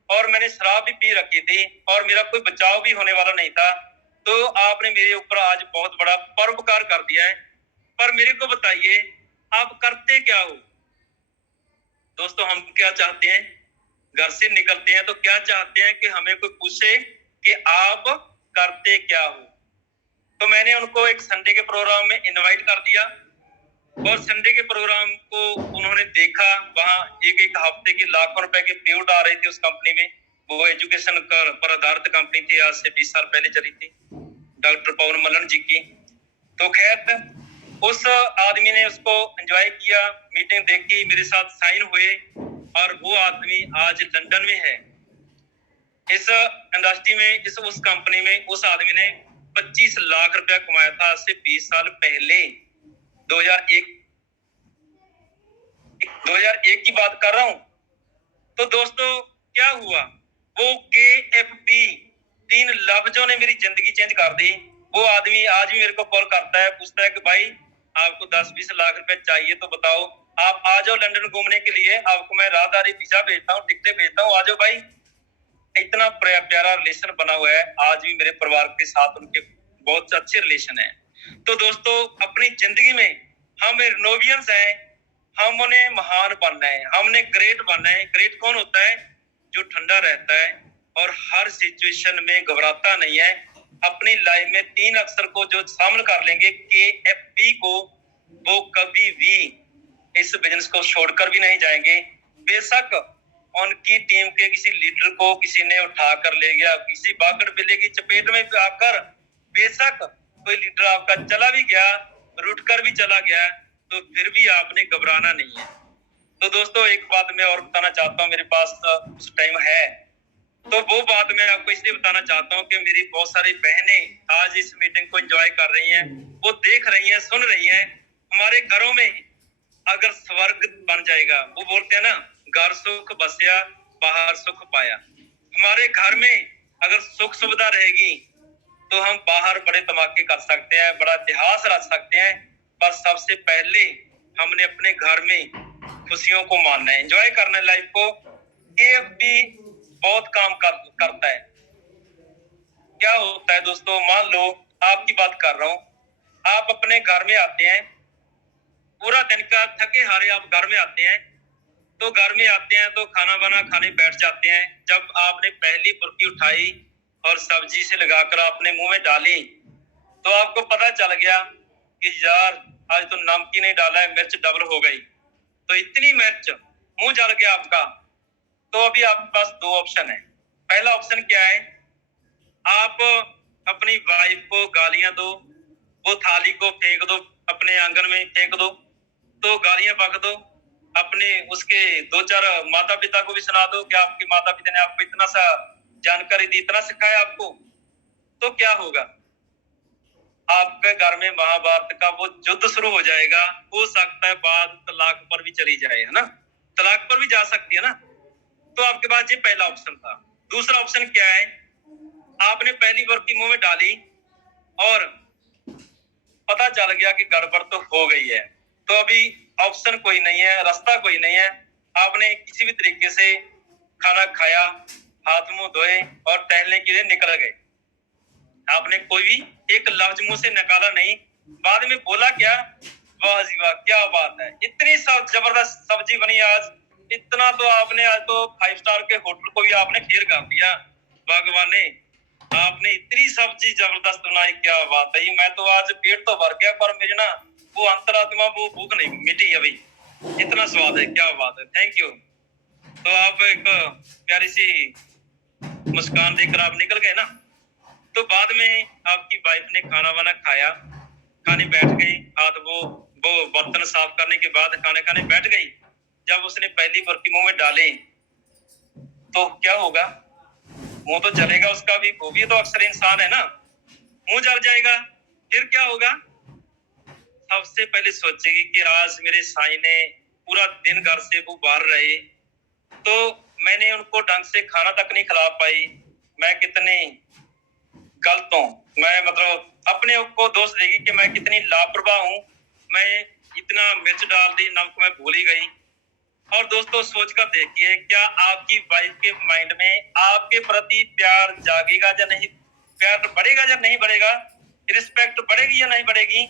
और मैंने शराब भी पी रखी थी और मेरा कोई बचाव भी होने वाला नहीं था। तो आपने मेरे ऊपर आज बहुत बड़ा परोपकार कर दिया है, पर मेरे को बताइए आप करते क्या हो? दोस्तों हम क्या चाहते हैं, घर से निकलते हैं तो क्या चाहते हैं कि हमें कोई पूछे कि आप करते क्या हो। तो मैंने उनको एक संडे के प्रोग्राम में इनवाइट कर दिया और संडे के प्रोग्राम को उन्होंने देखा, वहां एक हफ्ते की लाखों रुपए की पेमेंट आ रही थी उस कंपनी में, वो एजुकेशन पर आधारित कंपनी थी, आज से 20 साल पहले चली थी, डॉक्टर पवन मलन जी की। तो खैर उस आदमी ने उसको एंजॉय किया, मीटिंग देखी, मेरे साथ साइन हुए और वो आदमी आज लंदन में है। इस इंडस्ट्री में, इस उस कंपनी में उस आदमी ने 25 लाख रुपया कमाया था आज से 20 साल पहले। 2001 की बात कर रहा हूं। तो दोस्तों क्या हुआ, वो KFP 3 लफ्जों ने मेरी जिंदगी चेंज कर दी। वो आदमी आज भी मेरे को कॉल करता है, पूछता है कि भाई आपको 10-20 लाख रुपए चाहिए तो बताओ, आप आ जाओ लंदन घूमने के लिए, आपको मैं राहदारी वीजा भेजता हूँ, टिकटें भेजता हूँ, आ जाओ भाई। इतना प्यारा रिलेशन बना हुआ है, आज भी मेरे परिवार के साथ उनके बहुत अच्छे रिलेशन है। तो दोस्तों अपनी जिंदगी में हम रिनोवियंस हैं, हमने महान बनना है, हमने ग्रेट बनना है। ग्रेट कौन होता है? जो ठंडा रहता है और हर सिचुएशन में घबराता नहीं है। अपनी लाइफ में 3 अक्षर को जो शामिल कर लेंगे, KFP को, वो कभी भी इस बिजनेस को छोड़कर भी नहीं जाएंगे। बेशक उनकी टीम के किसी लीडर को किसी ने उठा कर ले गया, किसी बागड़ बिल्ली की चपेट में आकर बेशक कोई लीडर आपका चला भी गया, रुट कर भी चला गया, तो फिर भी आपने घबराना नहीं है। तो दोस्तों एक बात मैं और बताना चाहता हूँ, मेरे पास कुछ टाइम है, तो वो बात मैं आपको इसलिए बताना चाहता हूँ कि मेरी बहुत सारी बहनें आज इस मीटिंग को एंजॉय कर रही हैं, वो देख रही हैं, सुन रही हैं। हमारे घरों में अगर स्वर्ग बन जाएगा, वो बोलते हैं ना, घर सुख बसिया बाहर सुख पाया। हमारे घर में अगर सुख सुविधा रहेगी तो हम बाहर बड़े धमाके कर सकते हैं, बड़ा इतिहास रच सकते हैं, पर सबसे पहले हमने अपने घर में खुशियों को मानना है, एंजॉय करना है लाइफ को। KFP बहुत काम करता है। क्या होता है दोस्तों, मान लो आपकी बात कर रहा हूं, आप अपने घर में आते हैं, पूरा दिन का थके हारे आप घर में आते हैं, तो घर में आते हैं तो खाना बना खाने बैठ जाते हैं। जब आपने पहली बुर्की उठाई और सब्जी से लगाकर आपने मुंह में डाली, तो आपको पता चल गया कि यार आज तो नमकीन नहीं डाला है, मिर्च डबल हो गई। तो इतनी मिर्च, मुंह जल गया आपका। तो अभी आपके पास दो ऑप्शन है। पहला ऑप्शन क्या है, आप अपनी वाइफ को गालियां दो, वो थाली को फेंक दो, अपने आंगन में फेंक दो, तो गालियां बक दो। अपने उसके दो चार माता पिता को भी सुना दो कि आपके माता पिता ने आपको इतना सा जानकारी दी, इतना सिखाया आपको। तो क्या होगा, आपके घर में महाभारत का वो युद्ध शुरू हो जाएगा। हो सकता है बात तलाक पर भी चली जाए, है ना, तलाक पर भी जा सकती है ना। तो आपके पास ये पहला ऑप्शन था। दूसरा ऑप्शन क्या है, आपने पहली बुर्की मुंह में डाली और पता चल गया कि गड़बड़ तो हो गई है, तो अभी ऑप्शन कोई नहीं है, रास्ता कोई नहीं है। आपने किसी भी तरीके से खाना खाया, हाथ मुंह धोए और टहलने के लिए निकल गए। आपने कोई भी एक लफ्ज मुंह से निकाला नहीं। बाद में बोला क्या, वाह जी वाह क्या बात है, इतनी सब जबरदस्त सब्जी बनी आज। इतना तो आपने आज तो 5 स्टार के होटल को भी आपने खेल कर दिया। भगवान ने, आपने इतनी सब्जी जबरदस्त बनाई, क्या बात है। मैं तो आज पेट तो भर गया, पर मेरी ना वो अंतरात्मा वो भूख नहीं मिटी अभी। इतना स्वाद है, क्या बात है, थैंक यू। तो आप एक प्यारी सी मुस्कान देकर आप निकल गए ना। तो बाद में आपकी वाइफ ने खाना वाना खाया, खाने बैठ गई, हाथ वो बर्तन साफ करने के बाद खाने खाने बैठ गई। जब उसने पहली बुर्की मुंह में डाले तो क्या होगा, मुंह तो जलेगा उसका भी, वो भी तो अक्सर इंसान है ना, मुंह जल जाएगा। फिर क्या होगा, सबसे पहले सोचेगी कि आज मेरे साईं ने पूरा दिन घर से वो बाहर रहे, तो मैंने उनको ढंग से खाना तक नहीं खिला पाई, मैं कितनी गलत हूँ। मैं मतलब अपने को दोष देगी कि मैं कितनी लापरवाह हूँ, मैं इतना मिर्च डाल दी, नमक में भूल ही गई। और दोस्तों सोच कर देखिए, क्या आपकी वाइफ के माइंड में आपके प्रति प्यार जागेगा या नहीं, प्यार बढ़ेगा या नहीं बढ़ेगा, रिस्पेक्ट बढ़ेगी या नहीं बढ़ेगी।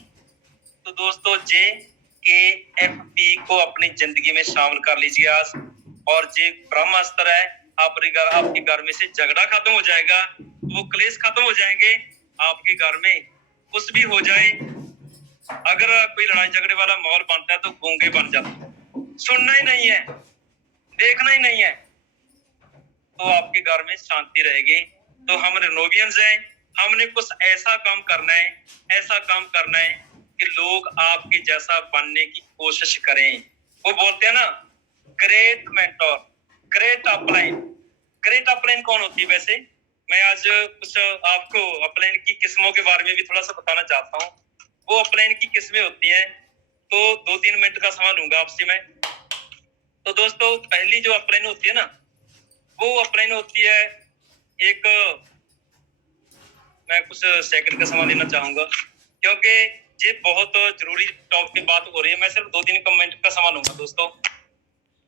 तो दोस्तों JKFP को अपनी जिंदगी में शामिल कर लीजिए आज, और ये ब्रह्मास्त्र है। आपके घर में से झगड़ा खत्म हो जाएगा, वो क्लेश खत्म हो जाएंगे। आपके घर में कुछ भी हो जाए, अगर कोई लड़ाई झगड़े वाला माहौल बनता है तो गूंगे बन जाते, सुनना ही नहीं है, देखना ही नहीं है, तो आपके घर में शांति रहेगी। तो हम रेनोवियंस हैं, हमने कुछ ऐसा काम करना है, ऐसा काम करना है कि लोग आपके जैसा बनने की कोशिश करें। वो बोलते हैं ना, great mentor, great upline. Great upline कौन होती है वैसे? मैं आज कुछ आपको अपलाइन की किस्मों के बारे में भी थोड़ा सा बताना चाहता हूँ। वो अपलाइन की किस्में होती हैं, तो 2-3 मिनट का समय लूंगा आपसे मैं। तो दोस्तों पहली जो अपलाइन होती है ना, वो अपलाइन होती है एक, मैं कुछ सेकंड का समय लेना चाहूंगा क्योंकि ये बहुत जरूरी टॉपिक की बात हो रही है। मैं सिर्फ 2-3 मिनट का समय लूंगा दोस्तों।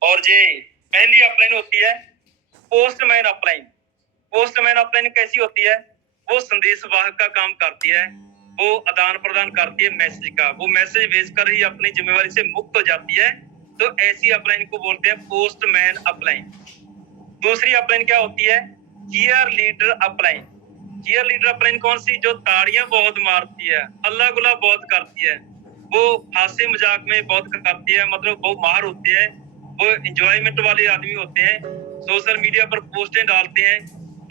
और ये पहली अपलाइन होती है पोस्टमैन अपलाइन। पोस्टमैन अपलाइन कैसी होती है? वो संदेश वाहक का काम करती है, वो आदान प्रदान करती है मैसेज का, वो मैसेज भेजकर ही अपनी जिम्मेवारी से मुक्त हो जाती है। तो ऐसी अपलाइन को बोलते हैं पोस्टमैन अपलाइन। दूसरी अपलाइन क्या होती है? Cheer leader upline. Cheer leader upline कौन सी? जो ताड़ियां बहुत मारती है, अल्लाह गुल्ला बहुत करती है, वो हास्य मजाक में बहुत करती है, मतलब बहुत माहिर होती है, वो एंजॉयमेंट वाले आदमी होते हैं, सोशल मीडिया पर पोस्टें डालते हैं,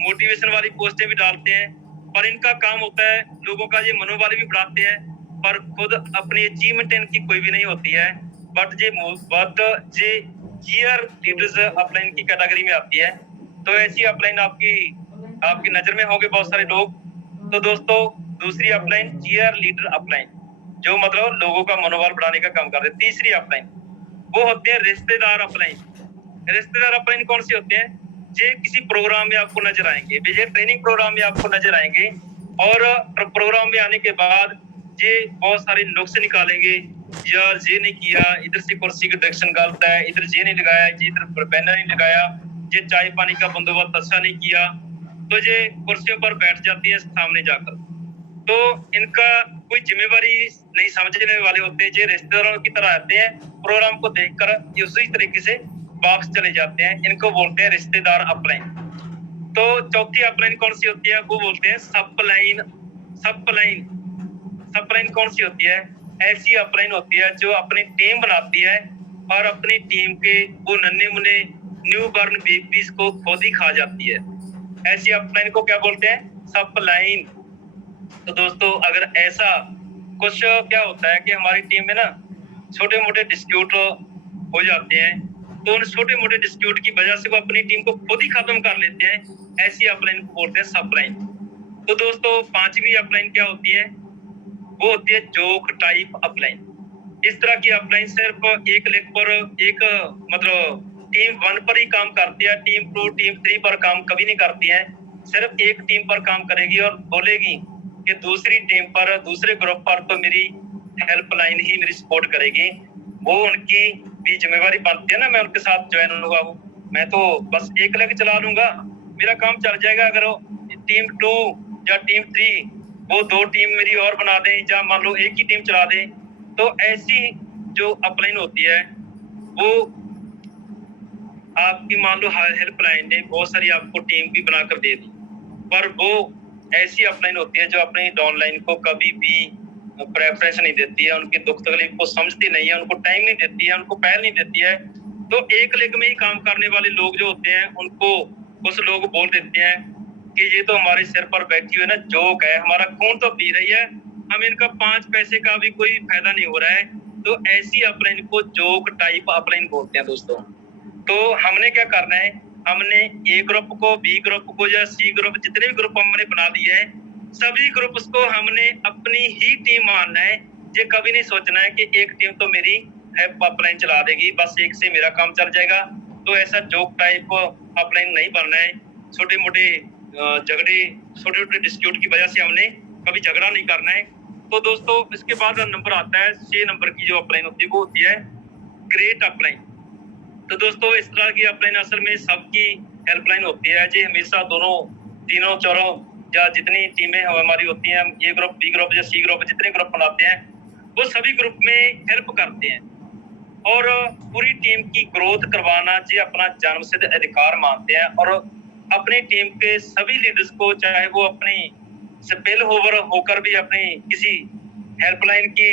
मोटिवेशन वाली पोस्टें भी डालते हैं, पर इनका काम होता है लोगों का ये मनोबल भी बढ़ाते हैं, पर खुद अपनी अचीवमेंट इनकी कोई भी नहीं होती है। बट ये चीयर लीडर्स अपलाइन की कैटेगरी में आती है। तो ऐसी अपलाइन आपकी नजर में होंगे बहुत सारे लोग। तो दोस्तों दूसरी अपलाइन चीयर लीडर अपलाइन, जो मतलब लोगों का मनोबल बढ़ाने का काम कर रहे हैं। तीसरी अपलाइन वो होते हैं रिश्तेदार अपलाइन। रिश्तेदार अपलाइन कौन से होते हैं? ये किसी प्रोग्राम में आपको नजर आएंगे, ये ट्रेनिंग प्रोग्राम में आपको नजर आएंगे, और प्रोग्राम में आने के बाद ये बहुत सारे नुक्स निकालेंगे, यार ये नहीं किया, इधर से कुर्सी की डायरेक्शन गलत है, इधर ये नहीं लगाया, ये इधर बैनर नहीं लगाया, ये चाय पानी का बंदोबस्त अच्छा नहीं किया, तो ये कुर्सियों पर बैठ जाती है सामने जाकर। तो इनका कोई जिम्मेवारी नहीं समझने वाले होते, ये रिश्तेदारों की तरह आते हैं, प्रोग्राम को देखकर उसी तरीके से वापस चले जाते हैं। इनको बोलते हैं रिश्तेदार अपलाइन। तो चौथी अपलाइन कौन सी होती है? वो बोलते हैं सप्लाइन। सप्लाइन सप्लाइन कौन सी होती है? ऐसी अपलाइन होती है जो अपनी टीम बनाती है और अपनी टीम के वो नन्हे मुन्ने न्यू बॉर्न बेबीज को खुद ही खा जाती है। ऐसी अपलाइन को क्या बोलते हैं? सप्लाइन। तो दोस्तों अगर ऐसा कुछ क्या होता है कि हमारी टीम में ना छोटे मोटे डिस्प्यूट हो जाते हैं, तो उन छोटे मोटे डिस्प्यूट की वजह से वो अपनी टीम को खुद ही खत्म कर लेते हैं, ऐसी अपलाइन को बोलते हैं सप्लाइन। तो दोस्तों पांचवी अपलाइन क्या होती है? वो होती है जोक टाइप अपलाइन। इस तरह की अपलाइन सिर्फ एक लेग पर एक मतलब टीम 1 पर ही काम करती है, टीम 2 टीम 3 पर काम कभी नहीं करती है। सिर्फ एक टीम पर काम करेगी और बोलेगी कि दूसरी टीम पर, दूसरे ग्रुप पर तो मेरी हेल्पलाइन ही मेरी सपोर्ट करेगी। वो उनकी भी जिम्मेवारी बनती है ना, मैं उनके साथ ज्वाइन हुआ हूँ, मैं तो बस एक लेग चला लूंगा, मेरा काम चल जाएगा। अगर टीम 2 या टीम 3 वो 2 टीम मेरी और बना दें, या मान लो एक ही टीम चला दें, तो ऐसी जो अपलाइन होती है वो आपकी मान लो हेल्पलाइन ने बहुत सारी आपको टीम भी बनाकर दे दी, पर वो ऐसी अपलाइन होती है जो अपनी डाउनलाइन को कभी भी प्रेफरेंस नहीं देती है, उनकी दुख तकलीफ को समझती नहीं है, उनको टाइम नहीं देती है, उनको पहल नहीं देती है। तो एक लेग में ही काम करने वाले लोग जो होते हैं उनको कुछ लोग बोल देते हैं कि ये तो हमारे सिर पर बैठी हुई ना जोक है, हमारा खून तो पी रही है, हमें इनका 5 पैसे का भी कोई फायदा नहीं हो रहा है। तो ऐसी अपलाइन को जोक टाइप अपलाइन बोलते हैं दोस्तों। तो हमने क्या करना है? हमने ए ग्रुप को, बी ग्रुप को या सी ग्रुप, जितने भी ग्रुप हमने बना दिए हैं, सभी ग्रुप्स को हमने अपनी ही टीम मानना है। ये कभी नहीं सोचना है कि एक टीम तो मेरी अपलाइन चला देगी, बस एक से मेरा काम चल जाएगा। तो ऐसा जोक टाइप अपलाइन नहीं बनना है। छोटे मोटे झगड़े, छोटे छोटे डिस्प्यूट की वजह से हमने कभी झगड़ा नहीं करना है। तो दोस्तों इसके बाद नंबर आता है 6 नंबर की जो अपलाइन होती है, वो होती है ग्रेट अपलाइन। तो दोस्तों इस तरह की अपलाइन असल में सबकी हेल्पलाइन होती है जी, हमेशा दोनों तीनों चारों या जितनी टीमें हमारी होती हैं, ए ग्रुप, बी ग्रुप या सी ग्रुप, जितने ग्रुप बनाते हैं वो सभी ग्रुप में हेल्प करते हैं और पूरी टीम की ग्रोथ करवाना जी अपना जन्मसिद्ध अधिकार मानते हैं। और अपनी टीम के सभी लीडर्स को, चाहे वो अपनी स्पिल ओवर होकर भी अपनी किसी हेल्पलाइन की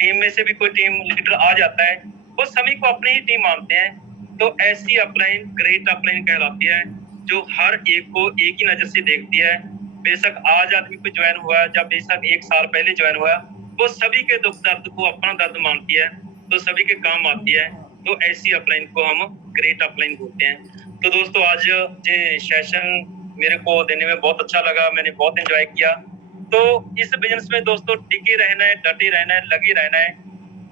टीम में से भी कोई टीम लीडर आ जाता है, वो सभी को अपनी ही टीम मानते हैं। तो ऐसी अपलाइन ग्रेट अपलाइन कहलाती है, जो हर एक को एक ही नजर से देखती है। बेशक आज आदमी को ज्वाइन हुआ है, जब बेशक 1 साल पहले ज्वाइन हुआ, वो सभी के दुख दर्द को अपना दर्द मानती है, तो सभी के काम आती है। तो ऐसी अपलाइन को हम ग्रेट अपलाइन बोलते हैं। तो दोस्तों आज ये सेशन मेरे को देने में बहुत अच्छा लगा, मैंने बहुत एंजॉय किया। तो इस बिजनेस में दोस्तों टिके रहना है, डटे रहना है, लगे रहना है।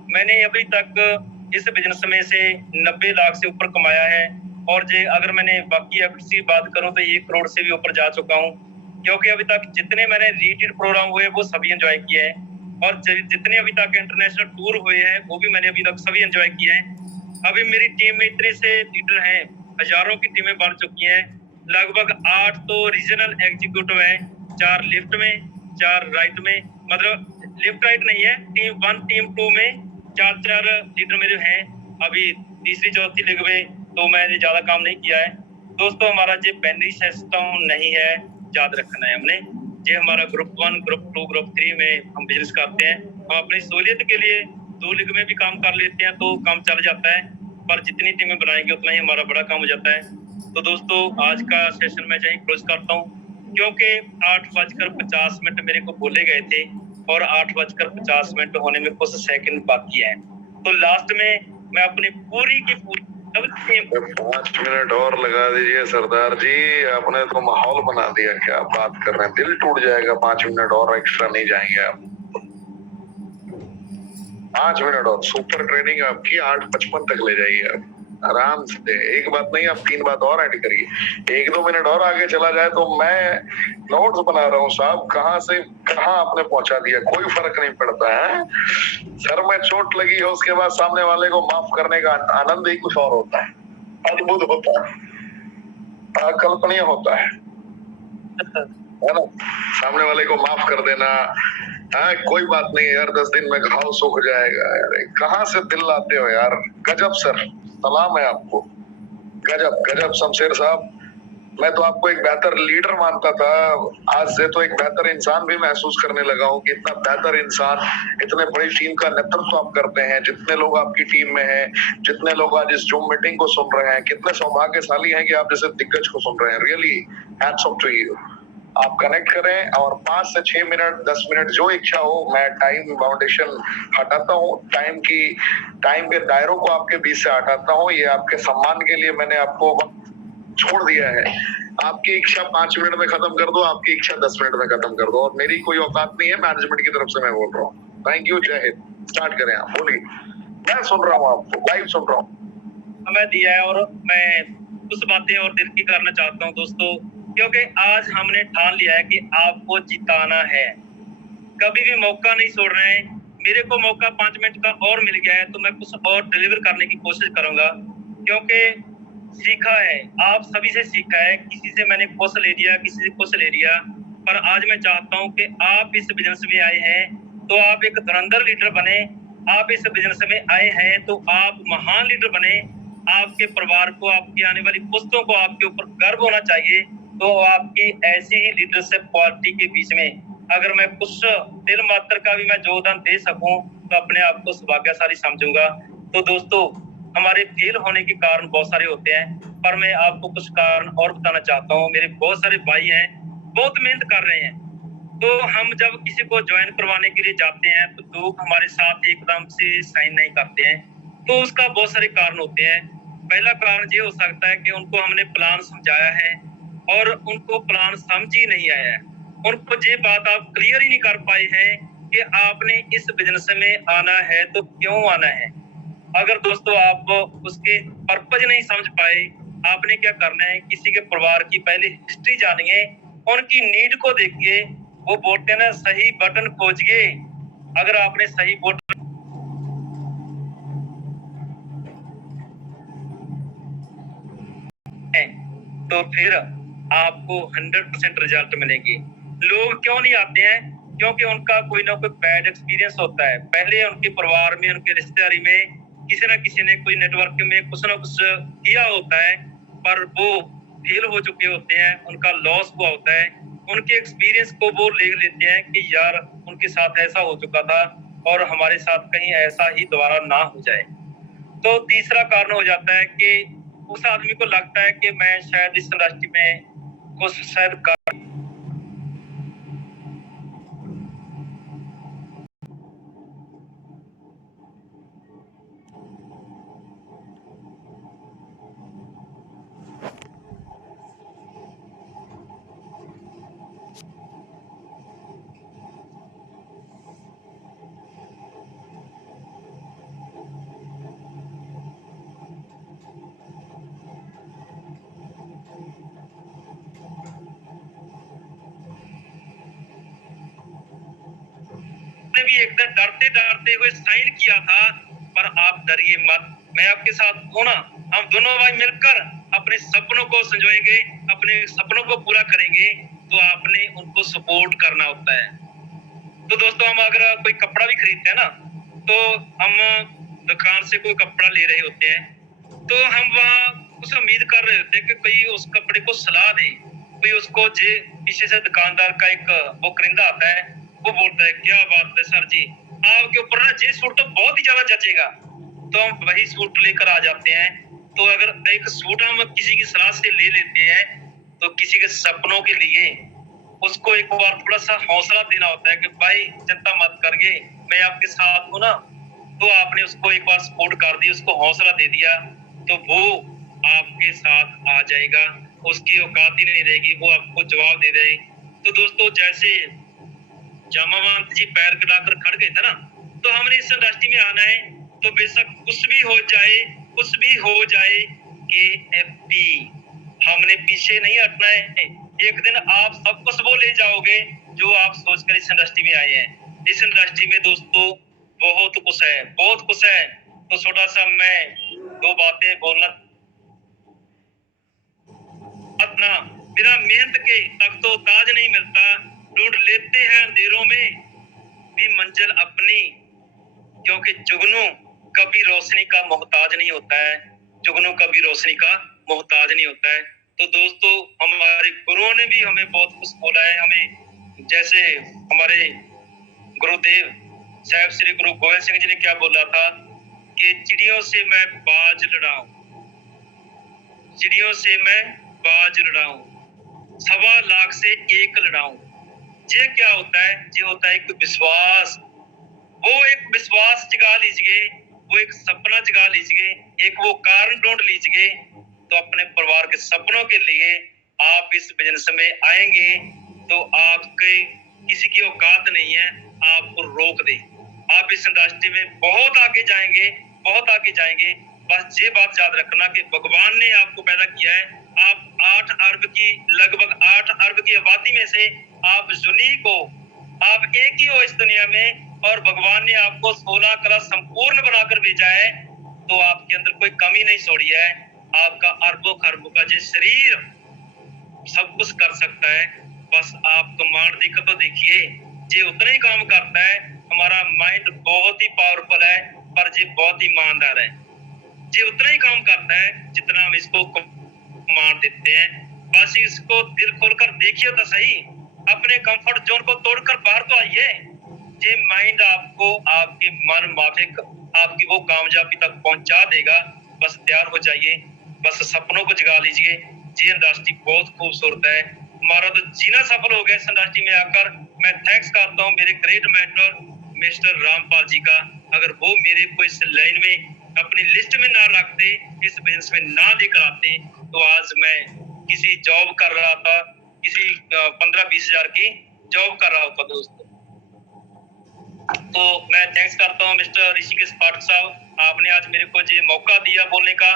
मैंने अभी तक इस बिजनेस में से 90 लाख से ऊपर कमाया है, और जे अगर मैंने बाकी एफर्ट्स की बात करूं तो 1 करोड़ से भी ऊपर जा चुका हूं, क्योंकि अभी तक जितने मैंने रिट्रीट प्रोग्राम हुए वो सभी एंजॉय किए हैं, और जितने अभी तक इंटरनेशनल टूर हुए हैं वो भी मैंने अभी तक सभी एंजॉय किए हैं। अभी मेरी टीम में इतने से लीडर हैं, हजारों की टीमें बन चुकी हैं। लगभग 8 तो रीजनल एग्जीक्यूटिव हैं, 4 लिफ्ट में, 4 राइट में, मतलब लिफ्ट राइट नहीं है, टीम 1 टीम 2 में 4 लीडर मेरे हैं। अभी तीसरी चौथी लिग में तो मैंने ज्यादा काम नहीं किया है। दोस्तों हमारा जो बाइनरी सिस्टम नहीं है, याद रखना है हमने, ये हमारा ग्रुप 1, ग्रुप 2, ग्रुप 3 में हम बिजनेस करते हैं। हम अपनी सहूलियत के लिए 2 लिग में भी काम कर लेते हैं तो काम चल जाता है, पर जितनी टीमें बनाएंगे उतना ही हमारा बड़ा काम हो जाता है। तो दोस्तों आज का सेशन मैं यहीं क्लोज करता हूँ, क्योंकि 8:50 मेरे को बोले गए थे और 8:50 होने में कुछ सेकंड बाकी हैं। तो लास्ट में मैं अपनी पूरी की पूरी 5 मिनट और लगा दीजिए सरदार जी, आपने तो माहौल बना दिया। क्या बात कर रहे हैं, दिल टूट जाएगा। 5 मिनट और एक्स्ट्रा नहीं जाएंगे आप। 5 मिनट और सुपर ट्रेनिंग आपकी 8:55 तक ले जाइए आप आराम से। एक बात नहीं, आप 3 बात और ऐड करिए। 1-2 मिनट और आगे चला जाए तो मैं नोट्स बना रहा हूँ साहब, कहाँ से कहाँ आपने पहुंचा दिया, कोई फर्क नहीं पड़ता है। सर में चोट लगी है, उसके बाद सामने वाले को माफ करने का आनंद ही कुछ और होता है, अद्भुत होता है, अकल्पनीय होता है ना। सामने वाले को माफ कर देना, हाँ कोई बात नहीं यार, 10 दिन में घाव सूख जाएगा। यार कहाँ से दिल लाते हो यार, गजब सर, सलाम है आपको, गजब गजब शमशेर साहब। मैं तो आपको एक बेहतर लीडर मानता था, आज से तो एक बेहतर इंसान भी महसूस करने लगा हूँ कि इतना बेहतर इंसान, इतने बड़ी टीम का नेतृत्व आप करते हैं, जितने लोग आपकी टीम में हैं, जितने लोग आज इस जूम मीटिंग को सुन रहे हैं, कितने सौभाग्यशाली हैं कि आप जैसे दिग्गज को सुन रहे हैं। Really hats off to you. आप कनेक्ट करें और 5 से 6 मिनट 10 मिनट जो इच्छा हो, मैं टाइम बाउंडेशन हटाता हूँ, टाइम के दायरों को आपके बीच से हटाता हूँ। ये आपके सम्मान के लिए मैंने आपको वक्त छोड़ दिया है। आपकी इच्छा 5 मिनट में खत्म कर दो, आपकी इच्छा 10 मिनट में खत्म कर दो, और मेरी कोई औकात नहीं है, मैनेजमेंट की तरफ से मैं बोल रहा हूँ। थैंक यू, जय हिंद। स्टार्ट करें आप, बोलिए। मैं सुन रहा हूँ आपको, लाइव सुन रहा हूँ। समय दिया है और मैं कुछ बातें और दिल की करना चाहता हूँ दोस्तों, क्योंकि आज हमने ठान लिया है कि आपको जिताना है। कभी भी मौका नहीं छोड़ रहे हैं। मेरे को मौका 5 मिनट का और मिल गया है तो मैं कुछ और डिलीवर करने की कोशिश करूंगा, क्योंकि सीखा है, आप सभी से सीखा है। किसी से मैंने कुछ ले लिया, किसी से कुछ ले लिया, पर आज मैं चाहता हूं कि आप इस बिजनेस में आए हैं तो आप एक धुरंधर लीडर बने। आप इस बिजनेस में आए हैं तो आप महान लीडर बने। आपके परिवार को, आपकी आने वाली पुश्तों को आपके ऊपर गर्व होना चाहिए। तो आपकी ऐसी ही लीडरशिप क्वालिटी के बीच में अगर मैं कुछ तिल मात्र का भी मैं योगदान दे सकूं तो अपने आप को सौभाग्यशाली समझूंगा। तो दोस्तों, हमारे फेल होने के कारण बहुत सारे होते हैं, पर मैं आपको कुछ कारण और बताना चाहता हूँ। मेरे बहुत सारे भाई हैं, बहुत मेहनत कर रहे हैं। तो हम जब किसी को ज्वाइन करवाने के लिए जाते हैं तो लोग हमारे साथ एकदम से साइन नहीं करते हैं, तो उसका बहुत सारे कारण होते हैं। पहला कारण ये हो सकता है कि उनको हमने प्लान समझाया है और उनको प्लान समझ ही नहीं आया है। उनको ये बात आप क्लियर ही नहीं कर पाए हैं कि आपने इस बिजनेस में आना है तो क्यों आना है। अगर दोस्तों आप उसके पर्पज नहीं समझ पाए, आपने क्या करना है, किसी के परिवार की पहले हिस्ट्री जानिए, उनकी नीड को देखिए। वो बोलते हैं ना, सही बटन खोजिए। अगर आपने सही बटन तो फिर आपको 100% रिजल्ट मिलेंगे। लोग क्यों नहीं आते हैं? क्योंकि उनका कोई ना कोई बैड एक्सपीरियंस होता है। पहले उनके परिवार में, उनके रिश्तेदारी में किसी ना किसी ने कोई नेटवर्क में कुछ ना कुछ किया होता है, पर वो फेल हो चुके होते हैं, उनका लॉस हुआ होता है। उनके एक्सपीरियंस को वो ले लेते हैं कि यार उनके साथ ऐसा हो चुका था और हमारे साथ कहीं ऐसा ही दोबारा ना हो जाए। तो तीसरा कारण हो जाता है कि उस आदमी को लगता है कि मैं शायद इस इंडस्ट्री में कुछ शायद भी एक दिन डरते डरते हुए साइन किया था, पर आप डरिए मत, मैं आपके साथ हूं ना। हम दोनों भाई मिलकर अपने सपनों को संजोएंगे, अपने सपनों को पूरा करेंगे। तो आपने उनको सपोर्ट करना होता है। तो दोस्तों, हम अगर कोई कपड़ा भी खरीदते हैं ना, तो हम दुकान से कोई कपड़ा ले रहे होते हैं, तो हम वहाँ कुछ उम्मीद कर रहे होते हैं कि कोई उस कपड़े को सलाह दे, कोई उसको जे पीछे से दुकानदार का एक वो करिंदा आता है, वो बोलता है क्या बात है सर जी, आपके ऊपर ना ये सूट तो बहुत ही ज्यादा जचेगा। तो हम वही सूट लेकर आ जाते हैं। तो अगर एक सूट हम किसी की सलाह से ले लेते हैं, तो किसी के सपनों के लिए उसको एक बार थोड़ा सा हौसला देना होता है कि भाई चिंता मत करिए, मैं आपके साथ हूँ ना। तो आपने उसको एक बार सपोर्ट कर दी, उसको हौसला दे दिया, तो वो आपके साथ आ जाएगा। उसकी औकात ही नहीं रहेगी, वो आपको जवाब दे देगी। तो दोस्तों, जैसे जामावंत जी पैर गिराकर खड़ गए थे ना, तो हमने इस इंडस्ट्री में आना है तो बेशक कुछ भी हो जाए KFP, हमने पीछे नहीं हटना है। एक दिन आप सब कुछ वो ले जाओगे जो आप सोचकर इस इंडस्ट्री में आए हैं। इस इंडस्ट्री में दोस्तों बहुत कुछ है। तो छोटा सा मैं 2 बातें बोलना, अपना बिना मेहनत के तख्तो ताज नहीं मिलता, ढूंढ लेते हैं अंधेरों में भी मंजिल अपनी, क्योंकि जुगनू कभी रोशनी का मोहताज नहीं होता है, जुगनू कभी रोशनी का मोहताज नहीं होता है। तो दोस्तों हमारे गुरुओं ने भी हमें बहुत कुछ बोला है, हमें जैसे हमारे गुरुदेव साहब श्री गुरु गोविंद सिंह जी ने क्या बोला था कि चिड़ियों से मैं बाज लड़ाऊं, चिड़ियों से मैं बाज लड़ाऊं, 1.25 लाख से एक लड़ाऊं। ये क्या होता है? ये होता है एक विश्वास। वो एक विश्वास जगा लीजिए, वो एक सपना जगा लीजिए, एक वो कारण ढूंढ लीजिए, तो अपने परिवार के सपनों के लिए आप इस बिजनेस में आएंगे तो आपके किसी की औकात नहीं है आपको रोक दे। आप इस इंडस्ट्री में बहुत आगे जाएंगे। बस ये बात याद रखना कि भगवान ने आपको पैदा किया है, आप 8 अरब की लगभग 8 अरब की आबादी में से आप यूनिक हो, आप एक ही हो इस दुनिया में, और भगवान ने आपको 16 कला संपूर्ण बनाकर भेजा है, तो आपके अंदर कोई कमी नहीं छोड़ी है। आपका अरबों खरबों का जो शरीर सब कुछ कर सकता है, बस आप कमांड देकर तो देखिए, ये उतना ही काम करता है। हमारा माइंड बहुत ही पावरफुल है, पर ये बहुत ईमानदार है। ये उतना ही काम करता है जितना हम इसको कमांड देते हैं। बस इसको दिल खोलकर देखिए तो सही, अपने कंफर्ट जोन को तोड़कर बाहर तो आइए। ये माइंड आपको आपके मन माफिक आपकी वो कामयाबी तक पहुंचा देगा। बस तैयार हो जाइए, बस सपनों को जगा लीजिए। ये इंडस्ट्री बहुत खूबसूरत है, हमारा तो जीना सफल हो गया इस इंडस्ट्री में आकर। मैं थैंक्स करता हूँ मेरे great mentor mister Rampal ji का। अगर वो मेरे को इस लाइन में अपनी लिस्ट में ना रखते, इस बिजनेस में ना लेकर आते, तो आज मैं किसी जॉब कर रहा था, किसी 15-20 हजार की जॉब कर रहा होता दोस्तों। तो मैं थैंक्स करता हूँ मिस्टर ऋषिकेश पाठक साहब, आपने आज मेरे को ये मौका दिया बोलने का,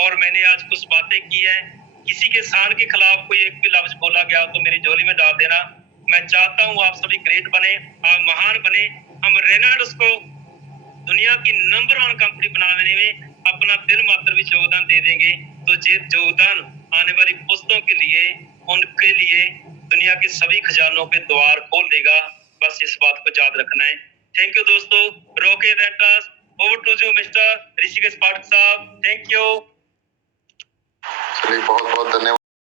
और मैंने आज कुछ बातें की है। किसी के शान के खिलाफ कोई एक भी लफ्ज बोला गया तो मेरी झोली में डाल देना। मैं चाहता हूँ आप सभी ग्रेट बने, आप महान बने, हम रेनाल्ड्स को दुनिया की नंबर 1 कंपनी बनाने में अपना दिल मात्र भी योगदान दे देंगे, तो ये योगदान आने वाली पुस्तों के लिए, उनके लिए दुनिया के सभी खजानों पे द्वार खोल देगा। बस इस बात को याद रखना है। थैंक यू दोस्तों, Rocky Ventures, over to you mister Rishikesh Pathak साहब, थैंक यू। चलिए बहुत बहुत धन्यवाद।